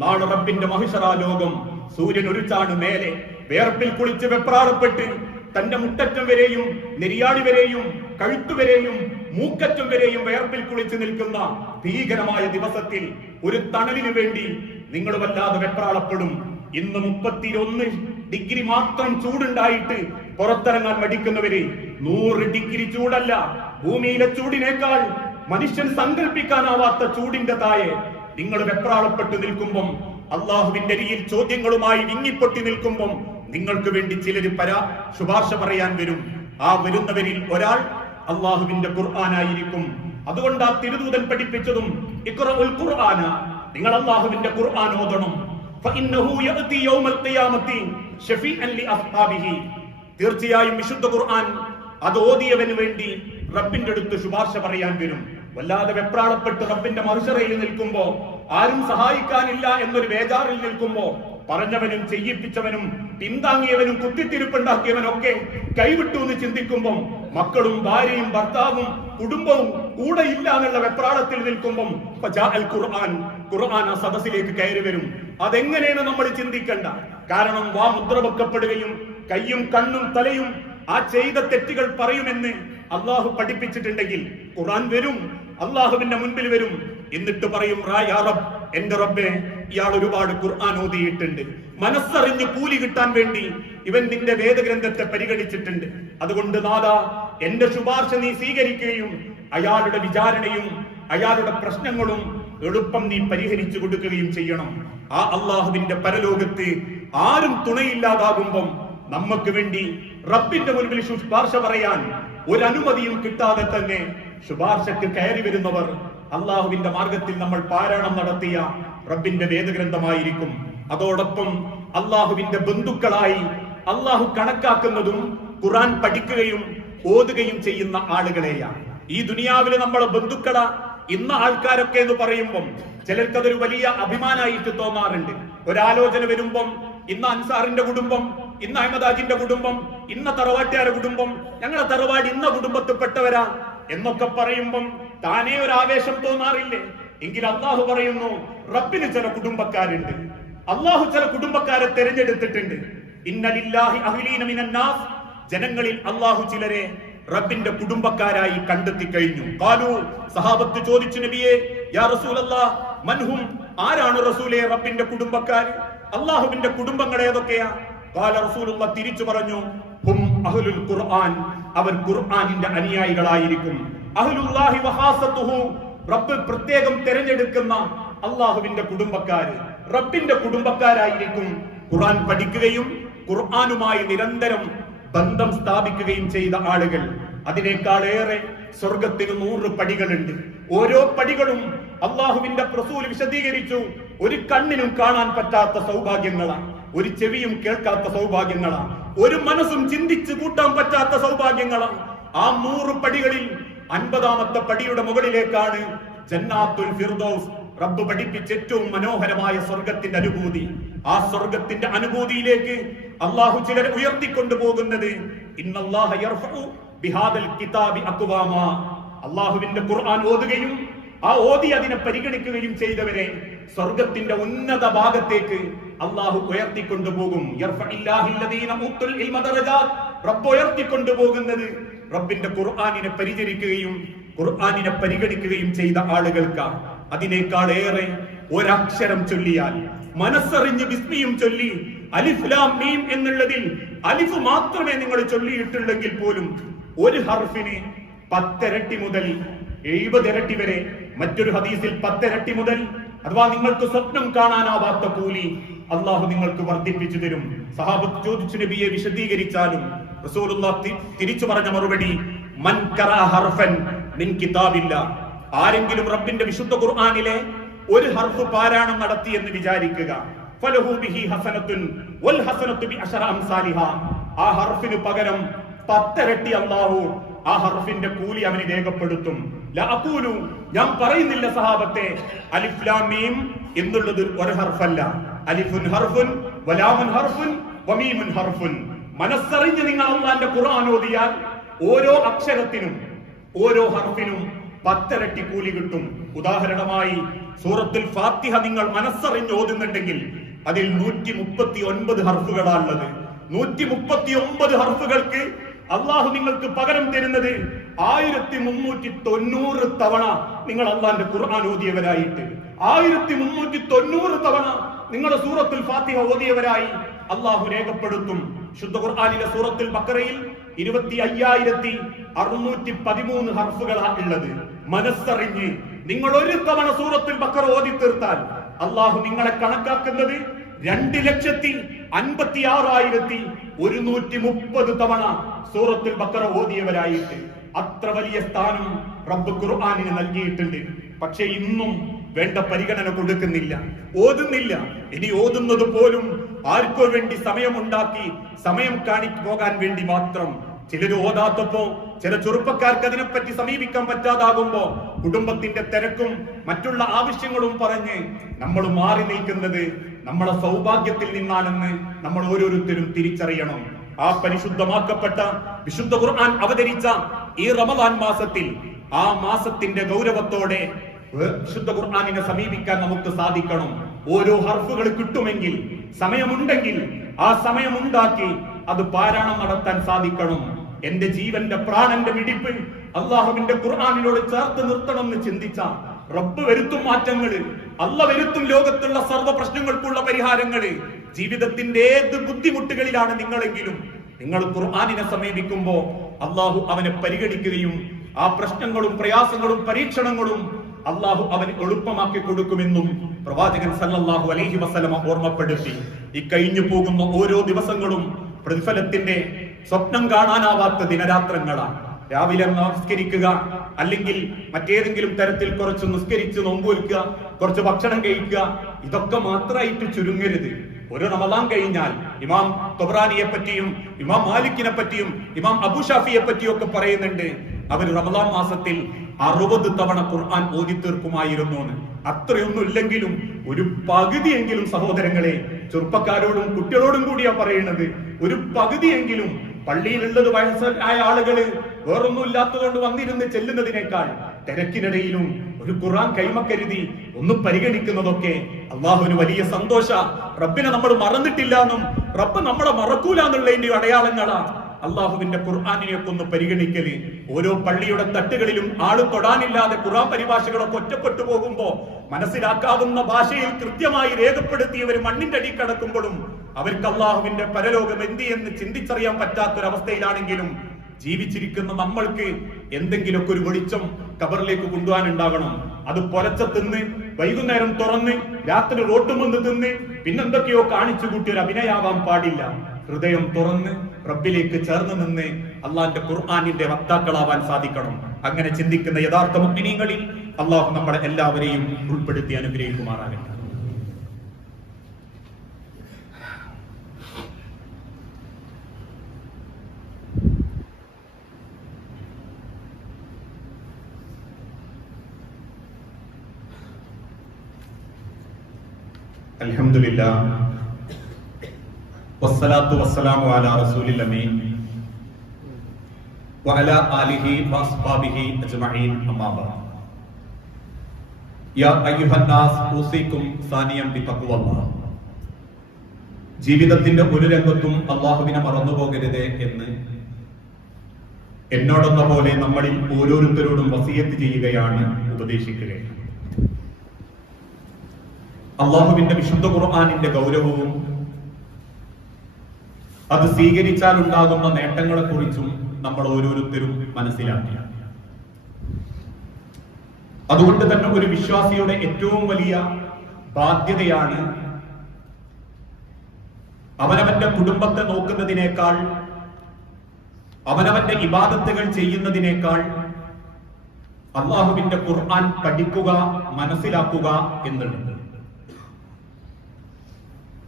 നാളെ റബ്ബിന്റെ മഹിശറാ ലോകം സൂര്യൻ ഒരു ചാണ് മേലെ വേർപ്പിൽ കുളിച്ച് വെപ്രാളപ്പെട്ട് തന്റെ മുട്ടറ്റം വരെയും നെരിയാണി വരെയും കഴുത്തുവരെയും മൂക്കറ്റം വരെയും വേർപ്പിൽ കുളിച്ച് നിൽക്കുന്ന ഭീകരമായ ദിവസത്തിൽ ഒരു തണലിനു വേണ്ടി നിങ്ങൾ വല്ലാതെ വെപ്രാളപ്പെടും. ഇന്ന് 31 ഡിഗ്രി മാത്രം ചൂടുണ്ടായിട്ട് പുറത്തിറങ്ങാൻ മടിക്കുന്നവര് 100 ഡിഗ്രി ചൂടല്ല, ഭൂമിയിലെ ചൂടിനേക്കാൾ മനുഷ്യൻ സങ്കല്പിക്കാനാവാത്ത ചൂടിന്റെ താഴെ നിങ്ങൾ വെപ്രാളപ്പെട്ട് നിൽക്കുമ്പം, അള്ളാഹുവിന്റെ അരിയിൽ ചോദ്യങ്ങളുമായി വിങ്ങിപ്പൊട്ടി നിൽക്കുമ്പം നിങ്ങൾക്ക് വേണ്ടി ചിലര് ശുപാർശ പറയാൻ വരും. ആ വരുന്നവരിൽ ഒരാൾ അള്ളാഹുവിന്റെ ഖുർആനായിരിക്കും. അതുകൊണ്ട് ആ തിരുദൂതൻ പഠിപ്പിച്ചതും ഇഖ്റഉൽ ഖുർആന, നിങ്ങൾ അള്ളാഹുവിന്റെ ഖുർആൻ ഓതണം. ഫഇന്നഹു യഅതി യൗമൽ ഖിയാമത്തി ശഫീഅൻ ലി അസ്ഹാബിഹി. തീർച്ചയായും വിശുദ്ധ ഖുർആൻ അത് ഓതിയവന് വേണ്ടി റബ്ബിന്റെ അടുത്ത് ശുപാർശ പറയാൻ വരും. വല്ലാതെ വെപ്രാളപ്പെട്ട് റബ്ബിന്റെ മറുശറയിൽ നിൽക്കുമ്പോ, ആരും സഹായിക്കാനില്ല എന്നൊരു വേജാറിൽ നിൽക്കുമ്പോ, പറഞ്ഞവനും ചെയ്യിപ്പിച്ചവനും പിന്താങ്ങിയവനും കുത്തിത്തിരിപ്പുണ്ടാക്കിയവനൊക്കെ കൈവിട്ടു എന്ന് ചിന്തിക്കുമ്പം, മക്കളും ഭാര്യയും ഭർത്താവും കുടുംബവും കൂടെ ഇല്ല എന്നുള്ള വെപ്രാളത്തിൽ നിൽക്കുമ്പം ഖുർആൻ ആ സദസ്സിലേക്ക് കയറി വരും. അതെങ്ങനെയാണ് നമ്മൾ ചിന്തിക്കണ്ട. കാരണം വാ മുദ്ര വെക്കപ്പെടുകയും കയ്യും കണ്ണും തലയും ആ ചെയ്ത തെറ്റുകൾ പറയുമെന്ന് അള്ളാഹു പഠിപ്പിച്ചിട്ടുണ്ടെങ്കിൽ ഖുർആൻ വരും, അള്ളാഹുവിന്റെ മുൻപിൽ വരും. എന്നിട്ട് പറയും, എന്റെ റബ്ബേ, ഇയാൾ ഒരുപാട് ഖുർആൻ ഓതിയിട്ടുണ്ട്, മനസ്സറിഞ്ഞ് കൂലി കിട്ടാൻ വേണ്ടി ഇവൻ നിന്റെ വേദഗ്രന്ഥത്തെ പരിഗണിച്ചിട്ടുണ്ട്. അതുകൊണ്ട് നാഥാ, എന്റെ ശുപാർശ നീ സ്വീകരിക്കുകയും അയാളുടെ വിചാരണയും അയാളുടെ പ്രശ്നങ്ങളും എളുപ്പം നീ പരിഹരിച്ചു കൊടുക്കുകയും ചെയ്യണം. ആ അള്ളാഹുവിന്റെ പരലോകത്ത് ആരും തുണയില്ലാതാകുമ്പം നമുക്ക് വേണ്ടി റബ്ബിന്റെ മുൻപിൽ ശുപാർശ പറയാൻ ഒരു അനുമതിയും കിട്ടാതെ തന്നെ ശുപാർശക്ക് കയറി വരുന്നവർ അള്ളാഹുവിന്റെ മാർഗത്തിൽ നമ്മൾ പാരായണം നടത്തിയ റബ്ബിന്റെ വേദഗ്രന്ഥമായിരിക്കും. അതോടൊപ്പം അള്ളാഹുവിന്റെ ബന്ധുക്കളായി അള്ളാഹു കണക്കാക്കുന്നതും ഖുർആൻ പഠിക്കുകയും ഓതുകയും ചെയ്യുന്ന ആളുകളെയാണ്. ഈ ദുനിയാവില് നമ്മളെ ബന്ധുക്കള ഇന്ന ആൾക്കാരൊക്കെ എന്ന് പറയുമ്പം ചിലർക്കതൊരു വലിയ അഭിമാനമായിട്ട് തോന്നാറുണ്ട്. ഒരാലോചന വരുമ്പം ഇന്ന് അൻസാറിന്റെ കുടുംബം, ഇന്ന് അഹമ്മദാജിന്റെ കുടുംബം, ഇന്ന തറവാട്ടുകാരുടെ കുടുംബം, ഞങ്ങളെ തറവാട് ഇന്ന കുടുംബത്തിൽപ്പെട്ടവരാ എന്നൊക്കെ പറയുമ്പം താനേ ഒരു ആവേശം തോന്നാറില്ലേ? എങ്കിൽ അള്ളാഹു പറയുന്നു, റബ്ബിന് ചില കുടുംബക്കാരുണ്ട്, അള്ളാഹു ചില കുടുംബക്കാരെ തെരഞ്ഞെടുത്തിട്ടുണ്ട്. ഇന്നലില്ലാഹി അഹ്ലീന മിനന്നാസ്, ജനങ്ങളിൽ അള്ളാഹു ചിലരെ റബ്ബിന്റെ കുടുംബക്കാരായി കണ്ടെത്തി കഴിഞ്ഞു. ഖാലു, സഹാബത്ത് ചോദിച്ചു, നബിയെ യാ റസൂലല്ലാഹ്, മൻഹും, ആരാണ് റസൂലേ റബ്ബിന്റെ കുടുംബക്കാർ? അള്ളാഹുവിന്റെ കുടുംബങ്ങൾ ഏതൊക്കെയാ? ഖാല റസൂലുള്ളാഹ് തിരിച്ചു പറഞ്ഞു, ഹും അഹ്ലുൽ ഖുർആൻ, അവർ ഖുർആനിന്റെ അനുയായികളായിരിക്കും. അഹ്ലുല്ലാഹി വഹാസത്തുഹു, റബ്ബ് പ്രത്യേകം തിരഞ്ഞെടുക്കുന്ന അള്ളാഹുവിന്റെ കുടുംബക്കാര് റബ്ബിന്റെ കുടുംബക്കാരായിരിക്കും. ഖുർആൻ പഠിക്കുകയും ഖുർആനുമായി നിരന്തരം ബന്ധം സ്ഥാപിക്കുകയും ചെയ്ത ആളുകൾ. അതിനേക്കാളേറെ സ്വർഗത്തിന് 100 പടികളുണ്ട്. ഓരോ പടികളും അള്ളാഹുവിന്റെ റസൂൽ വിശദീകരിച്ചു, ഒരു കണ്ണിനും കാണാൻ പറ്റാത്ത സൗഭാഗ്യങ്ങളാണ്, ഒരു ചെവിയും കേൾക്കാത്ത സൗഭാഗ്യങ്ങളാണ്, ഒരു മനസ്സും ചിന്തിച്ചു കൂട്ടാൻ പറ്റാത്ത സൗഭാഗ്യങ്ങളാണ്. ആ 100 പടികളിൽ 50ാമത്തെ പടിയുടെ മുകളിലേക്കാണ് ജന്നാത്തുൽ ഫിർദൗസ്, റബ്ബ് പഠിപ്പിച്ച ഏറ്റവും മനോഹരമായ സ്വർഗത്തിന്റെ അനുഭൂതി. ആ സ്വർഗത്തിന്റെ അനുഭൂതിയിലേക്ക് അള്ളാഹു ചിലരെ ഉയർത്തിക്കൊണ്ടു പോകുന്നത് ഇന്നല്ലാഹ യർഫഉ ബിഹാദൽ കിതാബി അഖ്വാമ, അള്ളാഹുവിന്റെ ഖുർആൻ ഓതുകയും ആ ഓതി അതിനെ പരിഗണിക്കുകയും ചെയ്തവരെ സ്വർഗത്തിന്റെ ഉന്നത ഭാഗത്തേക്ക് അള്ളാഹു ഉയർത്തിക്കൊണ്ടുപോകും. റബ്ബ് ഉയർത്തിക്കൊണ്ടുപോകുന്നത് റബ്ബിന്റെ ഖുർആനിനെ പരിചരിക്കുകയും ഖുർആനിനെ പരിഗണിക്കുകയും ചെയ്ത ആളുകൾക്കാണ്. അതിനേക്കാളേറെ ഒരക്ഷരം ചൊല്ലിയാൽ, മനസ്സറിഞ്ഞ് ബിസ്മിയും ചൊല്ലി അലിഫ് ലാം മീം എന്നുള്ളതിൽ അലിഫ് മാത്രമേ നിങ്ങൾ ചൊല്ലിയിട്ടുള്ളെങ്കിൽ പോലും ഒരു ഹർഫിന് 10 ഇരട്ടി മുതൽ 70 ഇരട്ടി വരെ, മറ്റൊരു ഹദീസിൽ 10 ഇരട്ടി മുതൽ, അഥവാ നിങ്ങൾക്ക് സ്വപ്നം കാണാനാവാത്ത കൂലി അള്ളാഹു നിങ്ങൾക്ക് വർദ്ധിപ്പിച്ചു തരും. സഹാബത്ത് ചോദിച്ചു, നബിയെ വിശദീകരിച്ചാലും? റസൂലുള്ളാഹി തിരിച്ചു പറഞ്ഞ മറുപടി, മൻ ഖറഅ ഹർഫൻ മിൻ കിതാബില്ലാ, ആരെങ്കിലും റബ്ബിന്റെ വിശുദ്ധ ഖുർആനിലെ ഒരു ഹർഫ് പാരായണം നടത്തി എന്ന് വിചാരിക്കുക, ഫലഹു ബിഹി ഹസനത്തുൻ വൽ ഹസനത്തു ബിഅശറ അംസാലിഹാ, ആ ഹർഫിന് പകരം 10 ഇരട്ടി അല്ലാഹു ആ ഹർഫിന്റെ കൂലി അവന് രേഖപ്പെടുത്തും. ലാ അഖൂലു, ഞാൻ പറയുന്നില്ല സഹാബത്തെ, അലിഫ് ലാം മീം എന്നുള്ളത് ഒരു ഹർഫല്ല. അലിഫുൻ ഹർഫുൻ വലാമുൻ ഹർഫുൻ വമീമുൻ ഹർഫുൻ. മനസ്സറിഞ്ഞ് നിങ്ങൾ അല്ലാഹുവിന്റെ ഖുർആൻ ഓതിയാൽ ഓരോ അക്ഷരത്തിനും ഓരോ ഹർഫിനും 10 ഇരട്ടി കൂലി കിട്ടും. ഉദാഹരണമായി സൂറത്തുൽ ഫാത്തിഹ നിങ്ങൾ മനസ്സറിഞ്ഞ് ഓതുന്നുണ്ടെങ്കിൽ അതിൽ 139 ഹർഫുകളാണുള്ളത്. 139 ഹർഫുകൾക്ക് അള്ളാഹു നിങ്ങൾക്ക് പകരം തരുന്നത് 1390 തവണ നിങ്ങൾ അള്ളാന്റെ ഖുർആൻ ഓതിയവരായിട്ട്, 1390 തവണ നിങ്ങളുടെ സൂറത്തുൽ ഫാത്തിഹ ഓതിയവരായി അള്ളാഹു രേഖപ്പെടുത്തും. ശുദ്ധ ഖുർആനിലെ സൂറത്തുൽ ബഖറയിൽ 25,613 ഹർഫുകളാണ് ഉള്ളത്. മനസ്സറിഞ്ഞ് നിങ്ങൾ ഒരു തവണ സൂറത്തുൽ ബഖറ ഓതി തീർത്താൽ അള്ളാഹു നിങ്ങളെ കണക്കാക്കുന്നത് 2,56,130 തവണ സൂറത്തുൽ ബഖറ ഓതിയവരായിട്ട്. അത്ര വലിയ സ്ഥാനം റബ്ബ് ഖുർആനിന് നൽകിയിട്ടുണ്ട്. പക്ഷെ ഇന്നും വേണ്ട പരിഗണന കൊടുക്കുന്നില്ല, ഓതുന്നില്ല. ഇനി ഓതുന്നത് പോലും ആർക്കോ വേണ്ടി സമയമുണ്ടാക്കി സമയം പോകാൻ വേണ്ടി മാത്രം. ചിലര് ഓതാത്തപ്പോ ചില ചെറുപ്പക്കാർക്ക് അതിനെപ്പറ്റി സമീപിക്കാൻ പറ്റാതാകുമ്പോ കുടുംബത്തിന്റെ തിരക്കും മറ്റുള്ള ആവശ്യങ്ങളും പറഞ്ഞ് നമ്മൾ മാറി നിൽക്കുന്നത് നമ്മളെ സൗഭാഗ്യത്തിൽ നിന്നാണെന്ന് നമ്മൾ ഓരോരുത്തരും തിരിച്ചറിയണം. ആ പരിശുദ്ധമാക്കപ്പെട്ട വിശുദ്ധ ഖുർആൻ അവതരിച്ച ഈ റമദാൻ മാസത്തിൽ ആ മാസത്തിന്റെ ഗൗരവത്തോടെ വിശുദ്ധ ഖുർആനിനെ സമീപിക്കാൻ നമുക്ക് സാധിക്കണം. ഓരോ ഹർഫുകൾ കിട്ടുമെങ്കിൽ, സമയമുണ്ടെങ്കിൽ ആ സമയമുണ്ടാക്കി അത് പാരായണം നടത്താൻ സാധിക്കണം. എന്റെ ജീവന്റെ പ്രാണന്റെ മിടിപ്പ് അള്ളാഹുവിന്റെ ഖുർആനിനോട് ചേർത്ത് നിർത്തണം എന്ന് ചിന്തിച്ച റബ്ബ് വരുത്തും മാറ്റങ്ങള്, അല്ല വരുത്തും ലോകത്തുള്ള സർവ്വ പ്രശ്നങ്ങൾക്കുള്ള പരിഹാരങ്ങള്. ജീവിതത്തിന്റെ ഏത് ബുദ്ധിമുട്ടുകളിലാണ് നിങ്ങളെങ്കിലും നിങ്ങൾ ഖുർആനിനെ സമീപിക്കുമ്പോ അള്ളാഹു അവനെ പരിഗണിക്കുകയും ആ പ്രശ്നങ്ങളും പ്രയാസങ്ങളും പരീക്ഷണങ്ങളും അള്ളാഹു അവന് എളുപ്പമാക്കി കൊടുക്കുമെന്നും പ്രവാചകൻ സല്ലല്ലാഹു അലൈഹി വസല്ലമ ഓർമ്മപ്പെടുത്തി. ഈ കഴിഞ്ഞു പോകുന്ന ഓരോ ദിവസങ്ങളും പ്രതിഫലത്തിന്റെ സ്വപ്നം കാണാനാവാത്ത ദിനരാത്രങ്ങളാണ്. രാവിലെ നമസ്കരിക്കുക, അല്ലെങ്കിൽ മറ്റേതെങ്കിലും തരത്തിൽ കുറച്ച് നിസ്കരിച്ച് നോമ്പൊലിക്കുക, കുറച്ച് ഭക്ഷണം കഴിക്കുക, ഇതൊക്കെ മാത്രമായിട്ട് ചുരുങ്ങരുത്. ഒരു റമദാൻ കഴിഞ്ഞാൽ ഇമാം തൊബ്രാനിയെ പറ്റിയും ഇമാം മാലിക്കിനെ പറ്റിയും ഇമാം അബൂ ഷാഫിയെ പറ്റിയും ഒക്കെ പറയുന്നുണ്ട്, അവർ റമദാൻ മാസത്തിൽ 60 തവണ ഖുർആൻ ഓതി തീർക്കുമായിരുന്നു എന്ന്. അത്രയൊന്നും ഇല്ലെങ്കിലും ഒരു പകുതിയെങ്കിലും സഹോദരങ്ങളെ, ചെറുപ്പക്കാരോടും കുട്ടികളോടും കൂടിയാ പറയുന്നത്, ഒരു പകുതിയെങ്കിലും പള്ളിയിലുള്ളത് വയസ്സായ ആളുകള് വേറൊന്നും ഇല്ലാത്തതുകൊണ്ട് വന്നിരുന്ന് ചെല്ലുന്നതിനേക്കാൾ തിരക്കിനിടയിലും ഒരു ഖുർആൻ കൈമക്കരുതി ഒന്ന് പരിഗണിക്കുന്നതൊക്കെ അള്ളാഹുവിന് വലിയ സന്തോഷ. റബ്ബിനെ നമ്മൾ മറന്നിട്ടില്ല എന്നും റബ്ബ് നമ്മളെ മറക്കൂല എന്നുള്ളതിന്റെ അടയാളങ്ങളാ അള്ളാഹുവിന്റെ ഖുർആനിനെയൊക്കെ ഒന്ന് പരിഗണിക്കല്. ഓരോ പള്ളിയുടെ തട്ടുകളിലും ആള് തൊടാനില്ലാതെ ഖുർആൻ പരിഭാഷകളൊക്കെ ഒറ്റപ്പെട്ടു പോകുമ്പോ മനസ്സിലാക്കാവുന്ന ഭാഷയിൽ കൃത്യമായി രേഖപ്പെടുത്തിയവർ മണ്ണിന്റെ അടി കടക്കുമ്പോഴും അവർക്ക് അള്ളാഹുവിന്റെ പരലോകം എന്ത് എന്ന് ചിന്തിച്ചറിയാൻ പറ്റാത്തൊരവസ്ഥയിലാണെങ്കിലും ജീവിച്ചിരിക്കുന്ന നമ്മൾക്ക് എന്തെങ്കിലുമൊക്കെ ഒരു വെളിച്ചം ഖബറിലേക്ക് കൊണ്ടുപോകാനുണ്ടാകണം. അത് പൊരച്ച തിന്ന് വൈകുന്നേരം തുറന്ന് രാത്രി റോട്ടുമെന്ന് തിന്ന് പിന്നെന്തൊക്കെയോ കാണിച്ചു കൂട്ടിയ ഒരു അഭിനയാവാൻ പാടില്ല. ഹൃദയം തുറന്ന് റബ്ബിലേക്ക് ചേർന്ന് നിന്ന് അള്ളാഹിന്റെ ഖുർആനിന്റെ വക്താക്കളാവാൻ സാധിക്കണം. അങ്ങനെ ചിന്തിക്കുന്ന യഥാർത്ഥ മുഅ്മിനീങ്ങളിൽ അള്ളാഹു നമ്മളെ എല്ലാവരെയും ഉൾപ്പെടുത്തി അനുഗ്രഹിക്കുമാറാകട്ടെ. അൽഹംദുലില്ലാഹ് വസ്സലാത്തു വസ്സലാമു അലാ റസൂലിൽ അമീൻ വഅലാ ആലിഹി വഅസ്ഹാബിഹി അജ്മഈൻ അമ്മാ ബഅദ്. യാ അയ്യുഹന്നാസ് ഊസികും സാനിയം ബിതഖ്വല്ലാഹ്. ജീവിതത്തിന്റെ ഒരു രംഗത്തും അല്ലാഹുവിനെ മറന്നുപോകരുതേ എന്ന് എന്നോടെന്ന പോലെ നമ്മളിൽ ഓരോരുത്തരോടും വസിയത്ത് ചെയ്യുകയാണ്, ഉപദേശിക്കുകയാണ്. അള്ളാഹുവിന്റെ വിശുദ്ധ ഖുർആനിന്റെ ഗൗരവവും അത് സ്വീകരിച്ചാൽ ഉണ്ടാകുന്ന നേട്ടങ്ങളെ കുറിച്ചും നമ്മൾ ഓരോരുത്തരും മനസ്സിലാക്കി. അതുകൊണ്ട് തന്നെ ഒരു വിശ്വാസിയുടെ ഏറ്റവും വലിയ ബാധ്യതയാണ് അവനവന്റെ കുടുംബത്തെ നോക്കുന്നതിനേക്കാൾ, അവനവന്റെ ഇബാദത്തുകൾ ചെയ്യുന്നതിനേക്കാൾ അള്ളാഹുവിന്റെ ഖുർആൻ പഠിക്കുക, മനസ്സിലാക്കുക എന്നുള്ളത്.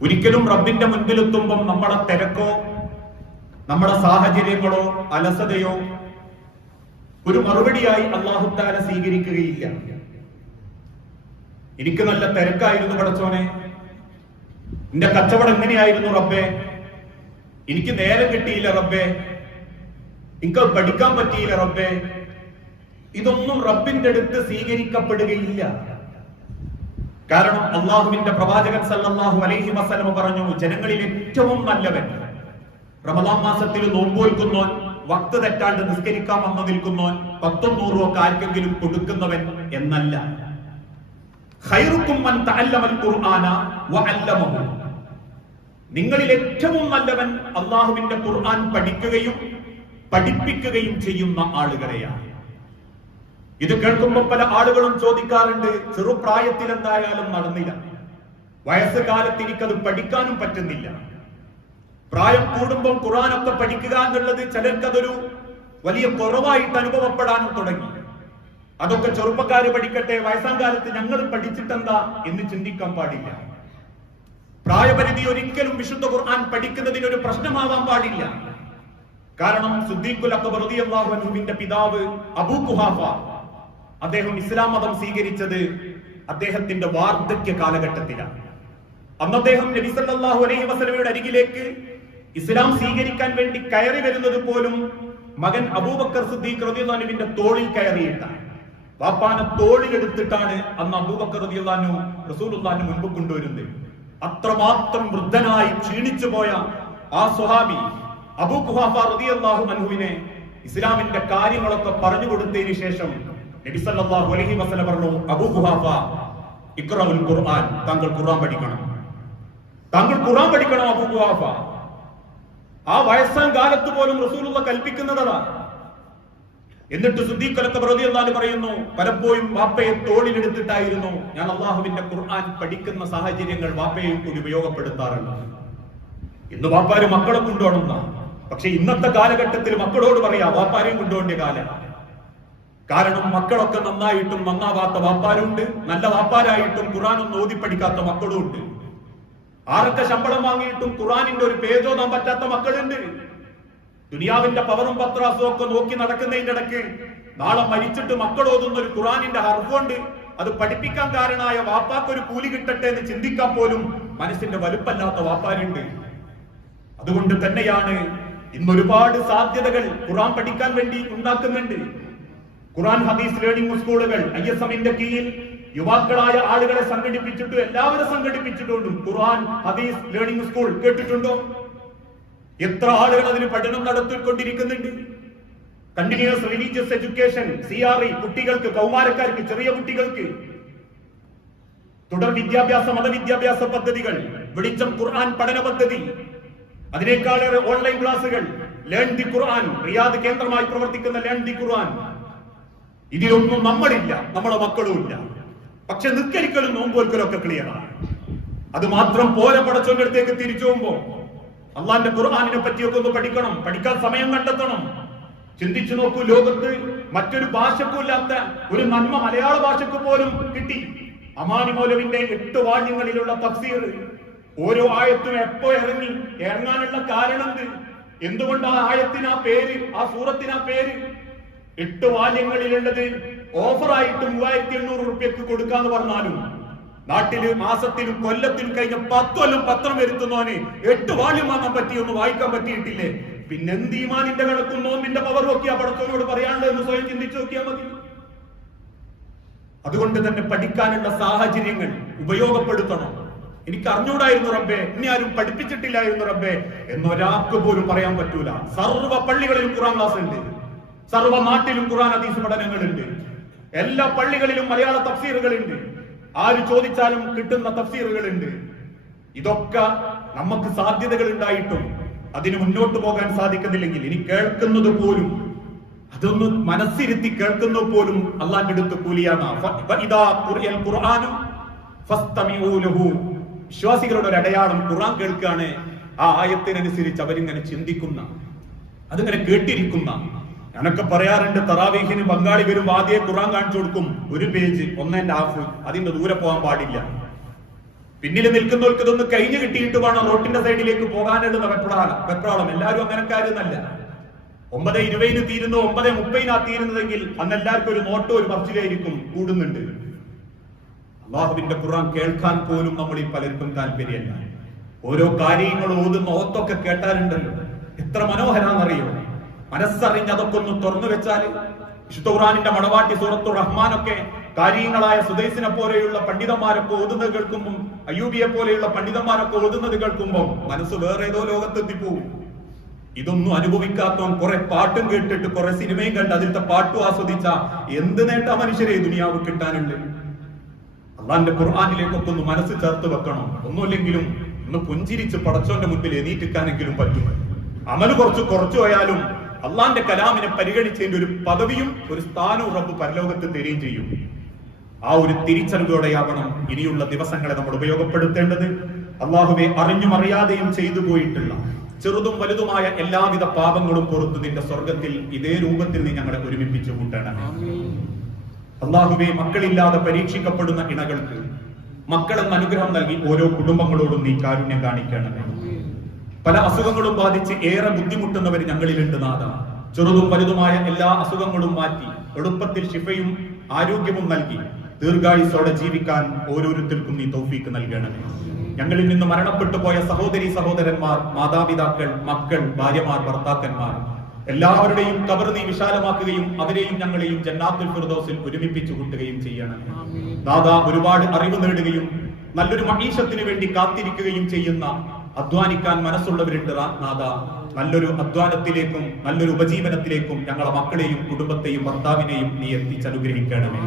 ഒരിക്കലും റബ്ബിന്റെ മുൻപിലെത്തുമ്പം നമ്മളെ തിരക്കോ നമ്മുടെ സാഹചര്യങ്ങളോ അലസതയോ ഒരു മറുപടിയായി അല്ലാഹു തആല സ്വീകരിക്കുകയില്ല. എനിക്ക് നല്ല തിരക്കായിരുന്നു പടച്ചോനെ, എന്റെ കച്ചവടം എങ്ങനെയായിരുന്നു റബ്ബേ, എനിക്ക് നേരം കിട്ടിയില്ല റബ്ബേ, എനിക്ക് പഠിക്കാൻ പറ്റിയില്ല റബ്ബേ, ഇതൊന്നും റബ്ബിന്റെ അടുത്ത് സ്വീകരിക്കപ്പെടുകയില്ല. കാരണം അള്ളാഹുവിന്റെ പ്രവാചകൻ സല്ലല്ലാഹു അലൈഹി വസല്ലം പറഞ്ഞു, ജനങ്ങളിൽ ഏറ്റവും നല്ലവൻ റമദാൻ മാസത്തിൽ നോമ്പുവെക്കുന്നവൻ, വക്ത് തെറ്റാണ്ട് നിസ്കരിക്കാൻ വന്നു നിൽക്കുന്നവൻ, 10-100 ഒക്കെ ആർക്കെങ്കിലും കൊടുക്കുന്നവൻ എന്നല്ല. ഖൈറുക്കും മൻ തഅല്ലമൽ ഖുർആന വഅല്ലമഹു, നിങ്ങളിൽ ഏറ്റവും നല്ലവൻ അള്ളാഹുവിന്റെ ഖുർആൻ പഠിക്കുകയും പഠിപ്പിക്കുകയും ചെയ്യുന്ന ആളുകളെയാണ്. ഇത് കേൾക്കുമ്പോൾ പല ആളുകളും ചോദിക്കാറുണ്ട്, ചെറുപ്രായത്തിൽ എന്തായാലും നടന്നില്ല, വയസ്സുകാലത്ത് എനിക്കത് പഠിക്കാനും പറ്റുന്നില്ല, പ്രായം കൂടുമ്പോൾ ഖുർആനൊക്കെ പഠിക്കുക എന്നുള്ളത് ചിലർക്കതൊരു വലിയ കുറവായിട്ട് അനുഭവപ്പെടാനും തുടങ്ങി. അതൊക്കെ ചെറുപ്പക്കാര് പഠിക്കട്ടെ, വയസ്സാം കാലത്ത് ഞങ്ങൾ പഠിച്ചിട്ടെന്താ എന്ന് ചിന്തിക്കാൻ പാടില്ല. പ്രായപരിധി ഒരിക്കലും വിശുദ്ധ ഖുർആൻ പഠിക്കുന്നതിനൊരു പ്രശ്നമാവാൻ പാടില്ല. കാരണം സിദ്ദീഖുൽ അക്ബർ റളിയല്ലാഹു അൻഹുവിന്റെ പിതാവ് അബൂ ഖുഹാഫ, അദ്ദേഹം ഇസ്ലാം മതം സ്വീകരിച്ചത് അദ്ദേഹത്തിന്റെ വാർദ്ധക്യ കാലഘട്ടത്തിലാണ്. അന്ന് അദ്ദേഹം നബി സല്ലല്ലാഹു അലൈഹി വസല്ലമയുടെ അരികിലേക്ക് ഇസ്ലാം സ്വീകരിക്കാൻ വേണ്ടി കയറി വരുന്നത് പോലും മകൻ അബൂബക്കർ സിദ്ദീഖ് റളിയല്ലാഹു അൻഹുവിന്റെ തോളിൽ കയറിയിട്ടാണ്. വാപ്പാനെ തോളിലെടുത്തിട്ടാണ് അന്ന് അബൂബക്കർ റളിയല്ലാഹു അൻഹു റസൂലുള്ളാഹിന്റെ മുൻപ് കൊണ്ടുവരുന്നത്. അത്രമാത്രം വൃദ്ധനായി ക്ഷീണിച്ചു പോയ ആ സ്വഹാബി അബൂ ഖുഹാഫ റളിയല്ലാഹു അൻഹുവിനെ ഇസ്ലാമിന്റെ കാര്യങ്ങളൊക്കെ പറഞ്ഞു കൊടുത്തതിന് ശേഷം നബി സല്ലല്ലാഹു അലൈഹി വസല്ലം പറഞ്ഞു, അബൂ ഖുഹാഫ ഇഖ്റഉൽ ഖുർആൻ, താങ്കൾ ഖുർആൻ പഠിക്കണം, താങ്കൾ ഖുർആൻ പഠിക്കണം അബൂ ഖുഹാഫ. ആ വയസ്സാം കാലത്ത് പോലും റസൂലുള്ളാഹി കൽപ്പിക്കുന്നതാണ്. എന്നിട്ട് സിദ്ദീഖ് അക്ബർ റളിയല്ലാഹു അൻഹു പറയുന്നു, പലപ്പോഴും വാപ്പയെ തോളിലെടുത്തിട്ടായിരുന്നു ഞാൻ അള്ളാഹുവിന്റെ ഖുർആൻ പഠിക്കുന്ന സാഹചര്യങ്ങൾ വാപ്പയെയും കൂടി ഉപയോഗപ്പെടുത്താറുണ്ട്. ഇന്ന് വാപ്പാര് മക്കളെ കൊണ്ടുപോകണം, പക്ഷെ ഇന്നത്തെ കാലഘട്ടത്തിൽ മക്കളോട് പറയാ വാപ്പാരെയും കൊണ്ടുപോകേണ്ട കാലമാണ്. കാരണം മക്കളൊക്കെ നന്നായിട്ടും നന്നാവാത്ത വാപ്പാരുണ്ട്, നല്ല വാപ്പാരായിട്ടും ഖുർആനൊന്നും ഓതി പഠിക്കാത്ത മക്കളും ഉണ്ട്. ആരൊക്കെ ശമ്പളം വാങ്ങിയിട്ടും ഖുർആനിന്റെ ഒരു പേജോതാൻ പറ്റാത്ത മക്കളുണ്ട്. ദുനിയാവിന്റെ പവറും പത്രാസും ഒക്കെ നോക്കി നടക്കുന്നതിന്റെ ഇടയ്ക്ക് നാളെ മരിച്ചിട്ട് മക്കൾ ഓതുന്ന ഒരു ഖുർആനിന്റെ ഹർഫുണ്ട്, അത് പഠിപ്പിക്കാൻ കാരണമായ വാപ്പാക്കൊരു കൂലി കിട്ടട്ടെ എന്ന് ചിന്തിക്കാൻ പോലും മനസ്സിന്റെ വലുപ്പല്ലാത്ത വാപ്പാരുണ്ട്. അതുകൊണ്ട് തന്നെയാണ് ഇന്നൊരുപാട് സാധ്യതകൾ ഖുർആൻ പഠിക്കാൻ വേണ്ടി ഉണ്ടാക്കുന്നുണ്ട്. ഖുർആൻ ഹദീസ് ലേണിംഗ് സ്കൂളുകൾ ISMന്റെ കീഴിൽ യുവാക്കളായ ആളുകളെ സംഘടിപ്പിച്ചിട്ട് എല്ലാവരും സംഘടിപ്പിച്ചിട്ടുണ്ടും ഖുർആൻ ഹദീസ് ലേണിംഗ് സ്കൂൾ കേട്ടിട്ടുണ്ടോ? എത്ര ആളുകൾ അതിന് പഠനം നടത്തിക്കൊണ്ടിരിക്കുന്നുണ്ട്. കണ്ടിന്യൂസ് റിലീജിയസ് എഡ്യൂക്കേഷൻ CRE കുട്ടികൾക്ക്, കൗമാരക്കാർക്ക്, ചെറിയ കുട്ടികൾക്ക് തുടർ വിദ്യാഭ്യാസ മതവിദ്യാഭ്യാസ പദ്ധതികൾ, വെളിച്ചം ഖുർആൻ പഠന പദ്ധതി, അതിനേക്കാളേറെ ഓൺലൈൻ ക്ലാസുകൾ, ലേൺ ദി ഖുർആൻ, റിയാദ് കേന്ദ്രമായി പ്രവർത്തിക്കുന്ന ലേൺ ദി ഖുർആൻ. ഇതിലൊന്നും നമ്മളില്ല, നമ്മളെ മക്കളും ഇല്ല. പക്ഷെ നിസ്കരിക്കലും നോമ്പൊരിക്കലും ഒക്കെ ക്ലിയറാണ്. അത് മാത്രം പോലെ പടച്ചവന്റെ അടുത്തേക്ക് തിരിച്ചു പോകുമ്പോ അള്ളാന്റെ ഖുർആനിനെ പറ്റിയൊക്കെ ഒന്ന് പഠിക്കണം, പഠിക്കാൻ സമയം കണ്ടെത്തണം. ചിന്തിച്ചു നോക്കൂ, ലോകത്ത് മറ്റൊരു ഭാഷക്കും ഇല്ലാത്ത ഒരു നന്മ മലയാള ഭാഷക്ക് പോലും കിട്ടി. അമാനി മൗലവിന്റെ 8 വാല്യങ്ങളിലുള്ള തഫ്സീർ, ഓരോ ആയത്തും എപ്പോ ഇറങ്ങാനുള്ള കാരണം എന്തുകൊണ്ട് ആ ആയത്തിന് ആ പേര്, ആ സൂറത്തിന് ആ പേര്? 8 വാല്യങ്ങളിലുള്ളത് ഓഫറായിട്ട് 3800 റുപ്യക്ക് കൊടുക്കാന്ന് പറഞ്ഞാലും നാട്ടില് മാസത്തിലും കൊല്ലത്തിലും കഴിഞ്ഞ 10 കൊല്ലം പത്രം വരുത്തുന്നവന് 8 വാല്യം വാങ്ങാൻ പറ്റിയൊന്ന് വായിക്കാൻ പറ്റിയിട്ടില്ലേ? പിന്നെന്ത് ഈമാനിന്റെ കണക്കും നോമ്പിന്റെ പവർ നോക്കിയാ പടത്തോനോട് പറയാനുള്ളത് എന്ന് സ്വയം ചിന്തിച്ചു നോക്കിയാൽ മതി. അതുകൊണ്ട് തന്നെ പഠിക്കാനുള്ള സാഹചര്യങ്ങൾ ഉപയോഗപ്പെടുത്തണം. എനിക്ക് അറിഞ്ഞൂടായിരുന്നു റബ്ബേ, ഇനി ആരും പഠിപ്പിച്ചിട്ടില്ലായിരുന്നു റബ്ബേ എന്നൊരാൾക്ക് പോലും പറയാൻ പറ്റൂല. സർവ്വ പള്ളികളിലും ഖുർആൻ ക്ലാസ് ഉണ്ട്, സർവ്വ നാട്ടിലും ഖുർആൻ ഹദീസ് പഠനങ്ങളുണ്ട്, എല്ലാ പള്ളികളിലും മലയാള തഫ്സീറുകളുണ്ട്, ആര് ചോദിച്ചാലും കിട്ടുന്ന തഫ്സീറുകളുണ്ട്. ഇതൊക്കെ നമുക്ക് സാധ്യതകൾ ഉണ്ടായിട്ടും അതിന് മുന്നോട്ട് പോകാൻ സാധിക്കുന്നില്ലെങ്കിൽ, ഇനി കേൾക്കുന്നത് പോലും അതൊന്ന് മനസ്സിരുത്തി കേൾക്കുന്നത് പോലും അള്ളാന്റെ അടുത്ത് കൂലിയാണ്. വിശ്വാസികളുടെ ഒരു അടയാളം ഖുർആൻ കേൾക്കുകയാണ്, ആ ആയത്തിനനുസരിച്ച് അവരിങ്ങനെ ചിന്തിക്കുന്ന, അതിങ്ങനെ കേട്ടിരിക്കുന്ന. ഞാനൊക്കെ പറയാറുണ്ട്, തറാവീഹിന് ബംഗാളി വരും ആദ്യം ഖുർആൻ കാണിച്ചു കൊടുക്കും, 1 പേജ് 1.5, അതിന്റെ ദൂരെ പോകാൻ പാടില്ല. പിന്നിൽ നിൽക്കുന്നവർക്ക് ഇതൊന്ന് കഴിഞ്ഞു കിട്ടിയിട്ട് വേണം റോട്ടിന്റെ സൈഡിലേക്ക് പോകാനുള്ള വെപ്രാളം. എല്ലാവരും അങ്ങനക്കാരെന്നല്ല. 9:20 തീരുന്നു, 9:30 തീരുന്നതെങ്കിൽ അന്ന് എല്ലാവർക്കും ഒരു നോട്ടോ ഒരു പറച്ചിലായിരിക്കും കൂടുന്നുണ്ട്. അള്ളാഹുവിന്റെ ഖുർആൻ കേൾക്കാൻ പോലും നമ്മളിൽ പലർക്കും താല്പര്യമല്ല. ഓരോ കാര്യങ്ങൾ ഓതുന്ന ഓത്തൊക്കെ കേട്ടാലുണ്ടല്ലോ എത്ര മനോഹരാന്നറിയോ. മനസ്സറിഞ്ഞ് അതൊക്കെ ഒന്ന് തുറന്നു വെച്ചാൽ വിശുദ്ധ ഖുർആനിന്റെ മണവാട്ടി സൂറത്തുർ റഹ്മാനൊക്കെ കാര്യങ്ങളായ സുദൈസിനെ പോലെയുള്ള പണ്ഡിതന്മാരൊക്കെ ഓതുന്നത് കേൾക്കുമ്പോൾ, അയ്യൂബിയെ പോലെയുള്ള പണ്ഡിതന്മാരൊക്കെ ഓതുന്നത് കേൾക്കുമ്പോൾ മനസ്സ് വേറെ ഏതോ ലോകത്തെത്തിപ്പോവും. ഇതൊന്നും അനുഭവിക്കാത്തവൻ കുറെ പാട്ടും കേട്ടിട്ട് കുറെ സിനിമയും കണ്ട് അതിലത്തെ പാട്ടും ആസ്വദിച്ച എന്ത് നേട്ടാ മനുഷ്യരെ ദുനിയാവ് കിട്ടാനുണ്ട്? അള്ളാന്റെ ഖുർആനിലേക്കൊക്കെ ഒന്ന് മനസ്സ് ചേർത്ത് വെക്കണം. ഒന്നുമില്ലെങ്കിലും ഒന്ന് പുഞ്ചിരിച്ച് പടച്ചോന്റെ മുൻപിൽ എണീറ്റിക്കാനെങ്കിലും പറ്റും. അമല് കുറച്ചു പോയാലും അള്ളാന്റെ കലാമിനെ പരിഗണിച്ചതിന്റെ ഒരു പദവിയും ഒരു സ്ഥാനവും റബ്ബ് പരലോകത്ത് തരികയും ചെയ്യും. ആ ഒരു തിരിച്ചറിവോടെയാകണം ഇനിയുള്ള ദിവസങ്ങളെ നമ്മൾ ഉപയോഗപ്പെടുത്തേണ്ടത്. അള്ളാഹുവെ, അറിഞ്ഞും അറിയാതെയും ചെയ്തു പോയിട്ടുള്ള ചെറുതും വലുതുമായ എല്ലാവിധ പാപങ്ങളും പുറത്തു നിന്റെ സ്വർഗത്തിൽ ഇതേ രൂപത്തിൽ നീ ഞങ്ങളെ ഒരുമിപ്പിച്ചു കൂട്ടണമേ. അള്ളാഹുവെ, മക്കളില്ലാതെ പരീക്ഷിക്കപ്പെടുന്ന ഇണകൾക്ക് മക്കളെന്ന് അനുഗ്രഹം നൽകി ഓരോ കുടുംബങ്ങളോടും നീ കാരുണ്യം കാണിക്കണമേ. പല അസുഖങ്ങളും ബാധിച്ച് ഏറെ ബുദ്ധിമുട്ടുന്നവർ ഞങ്ങളിലുണ്ട് നാഥ. ചെറുതും വലുതുമായ എല്ലാ അസുഖങ്ങളും മാറ്റി എളുപ്പത്തിൽ ശിഫയും ആരോഗ്യവും നൽകി ദീർഘായുസ്സോടെ ജീവിക്കാൻ ഓരോരുത്തർക്കും നീ തൗഫീക്ക് നൽകണമേ. ഞങ്ങളിൽ നിന്ന് മരണപ്പെട്ടു പോയ സഹോദരി സഹോദരന്മാർ, മാതാപിതാക്കൾ, മക്കൾ, ഭാര്യമാർ, ഭർത്താക്കന്മാർ എല്ലാവരുടെയും ഖബർ നീ വിശാലമാക്കുകയും അവരെയും ഞങ്ങളെയും ജന്നാത്തുൽ ഫിർദൗസിൽ ഒരുമിപ്പിച്ചു കൂട്ടുകയും ചെയ്യണം നാഥ. ഒരുപാട് അറിവ് നേടുകയും നല്ലൊരു മഈശത്തിന് വേണ്ടി കാത്തിരിക്കുകയും ചെയ്യുന്ന, അധ്വാനിക്കാൻ മനസ്സുള്ളവരുണ്ട് നാഥ. നല്ലൊരു അധ്വാനത്തിലേക്കും നല്ലൊരു ഉപജീവനത്തിലേക്കും ഞങ്ങളെ മക്കളെയും കുടുംബത്തെയും ഭർത്താവിനെയും നീ എത്തിച്ചനുഗ്രഹിക്കണമേ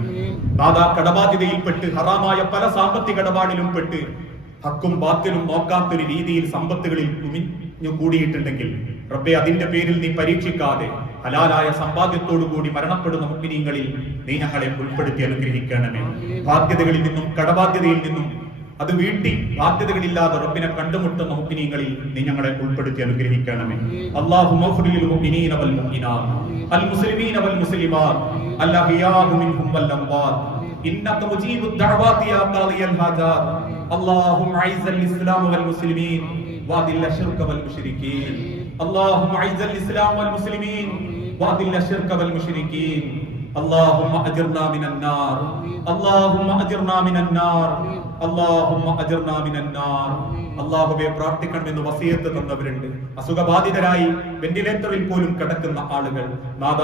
നാഥ. കടബാധ്യതയിൽപ്പെട്ട് ഹറാമായ പല സാമ്പത്തിക ഇടപാടിലും പെട്ട് ഹക്കും ബാത്തിലും നോക്കാത്തൊരു രീതിയിൽ സമ്പത്തുകളിൽ കുമിഞ്ഞു കൂടിയിട്ടുണ്ടെങ്കിൽ റബ്ബേ, അതിന്റെ പേരിൽ നീ പരീക്ഷിക്കാതെ ഹലാലായ സമ്പാദ്യത്തോടു കൂടി മരണപ്പെടുന്ന മുഅ്മിനീങ്ങളിൽ നീ ഞങ്ങളെ ഉൾപ്പെടുത്തി അനുഗ്രഹിക്കണമേ. ബാധ്യതകളിൽ നിന്നും കടബാധ്യതയിൽ നിന്നും അത് വീട്ടി ബാധ്യതകളില്ലാതെ റബ്ബിനെ കണ്ടുമുട്ടുന്ന മുഅ്മിനീങ്ങളിൽ നീ ഞങ്ങളെ ഉൾപ്പെടുത്തി അനുഗ്രഹിക്കണമേ. അല്ലാഹുമ്മ ഗ്ഫിർ ലിൽ മുഅ്മിനീന വൽ മുഅ്മിനാത്ത് അൽ മുസ്ലിമീന വൽ മുസ്ലിമാത്ത് അൽ അഹ്യാഉ മിൻഹും വൽ അംവാത്ത് ഇന്നക മുജീബുദ് ദഅവാതി യാ ഖാദിയൽ ഹാജാത്ത്. അല്ലാഹുമ്മ അഇസ്സൽ ഇസ്ലാമ വൽ മുസ്ലിമീൻ വഅദിൽ ശിർക വൽ മുശ്രികീൻ. അല്ലാഹുമ്മ അഇസ്സൽ ഇസ്ലാമ വൽ മുസ്ലിമീൻ വഅദിൽ ശിർക വൽ മുശ്രികീൻ. اللهم اجرنا من النار اللهم اجرنا من النار اللهم اجرنا من النار. അല്ലാഹുവേ, പ്രാർത്ഥിക്കണമെന്ന് വസിയത്ത് തന്നവരുണ്ട്. അസുഖബാധിതരായി വെന്റിലേറ്ററിൽ പോലും കിടക്കുന്ന ആളുകൾ നാഥ,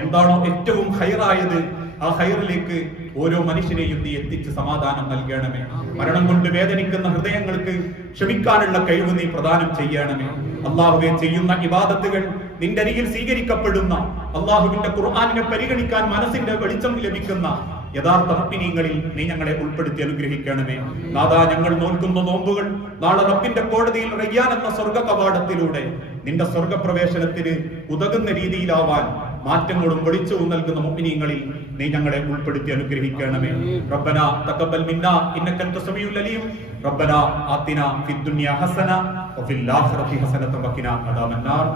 എന്താണോ ഏറ്റവും ഖൈറായത് ആ ഖൈറിലേക്ക് ഓരോ മനുഷ്യനെയും നീ എത്തിച്ച് സമാധാനം നൽകണമേ. മരണം കൊണ്ട് വേദനിക്കുന്ന ഹൃദയങ്ങൾക്ക് ക്ഷമിക്കാനുള്ള കഴിവ് നീ പ്രദാനം ചെയ്യണമേ. അല്ലാഹുവേ, ചെയ്യുന്ന ഇബാദത്തുകൾ നിന്റെ അരികിൽ സ്വീകരിക്കപ്പെടുന്ന, അല്ലാഹുവിന്റെ ഖുർആനിനെ പരിഗണിക്കാൻ മനസ്സിന്റെ വെളിച്ചം ലഭിക്കുന്ന യഥാർത്ഥ മുഅ്മിനീങ്ങളിൽ നീ ഞങ്ങളെ ഉൾപ്പെടുത്തി അനുഗ്രഹിക്കണമേ നാഥ. ഞങ്ങൾ നോൽക്കുന്ന നോമ്പുകൾ നാളെ റബ്ബിന്റെ കോടതിയിൽ റയ്യാൻ എന്ന സ്വർഗ കവാടത്തിലൂടെ നിന്റെ സ്വർഗപ്രവേശനത്തിന് ഉതകുന്ന രീതിയിലാവാൻ മാറ്റങ്ങളും വെളിച്ചവും നൽകുന്ന മുഅ്മിനീങ്ങളിൽ നീ ഞങ്ങളെ ഉൾപ്പെടുത്തി അനുഗ്രഹിക്കണമേ. റബ്ബനാ തഖബ്ബൽ മിന്നാ ഇന്നക അൻത സമീഉൽ അലീം. റബ്ബനാ ആതിനാ ഫിദ് ദുനിയാ ഹസന വഫിൽ ആഖിറതി ഹസനത വഖിനാ അദാബന്നാർ.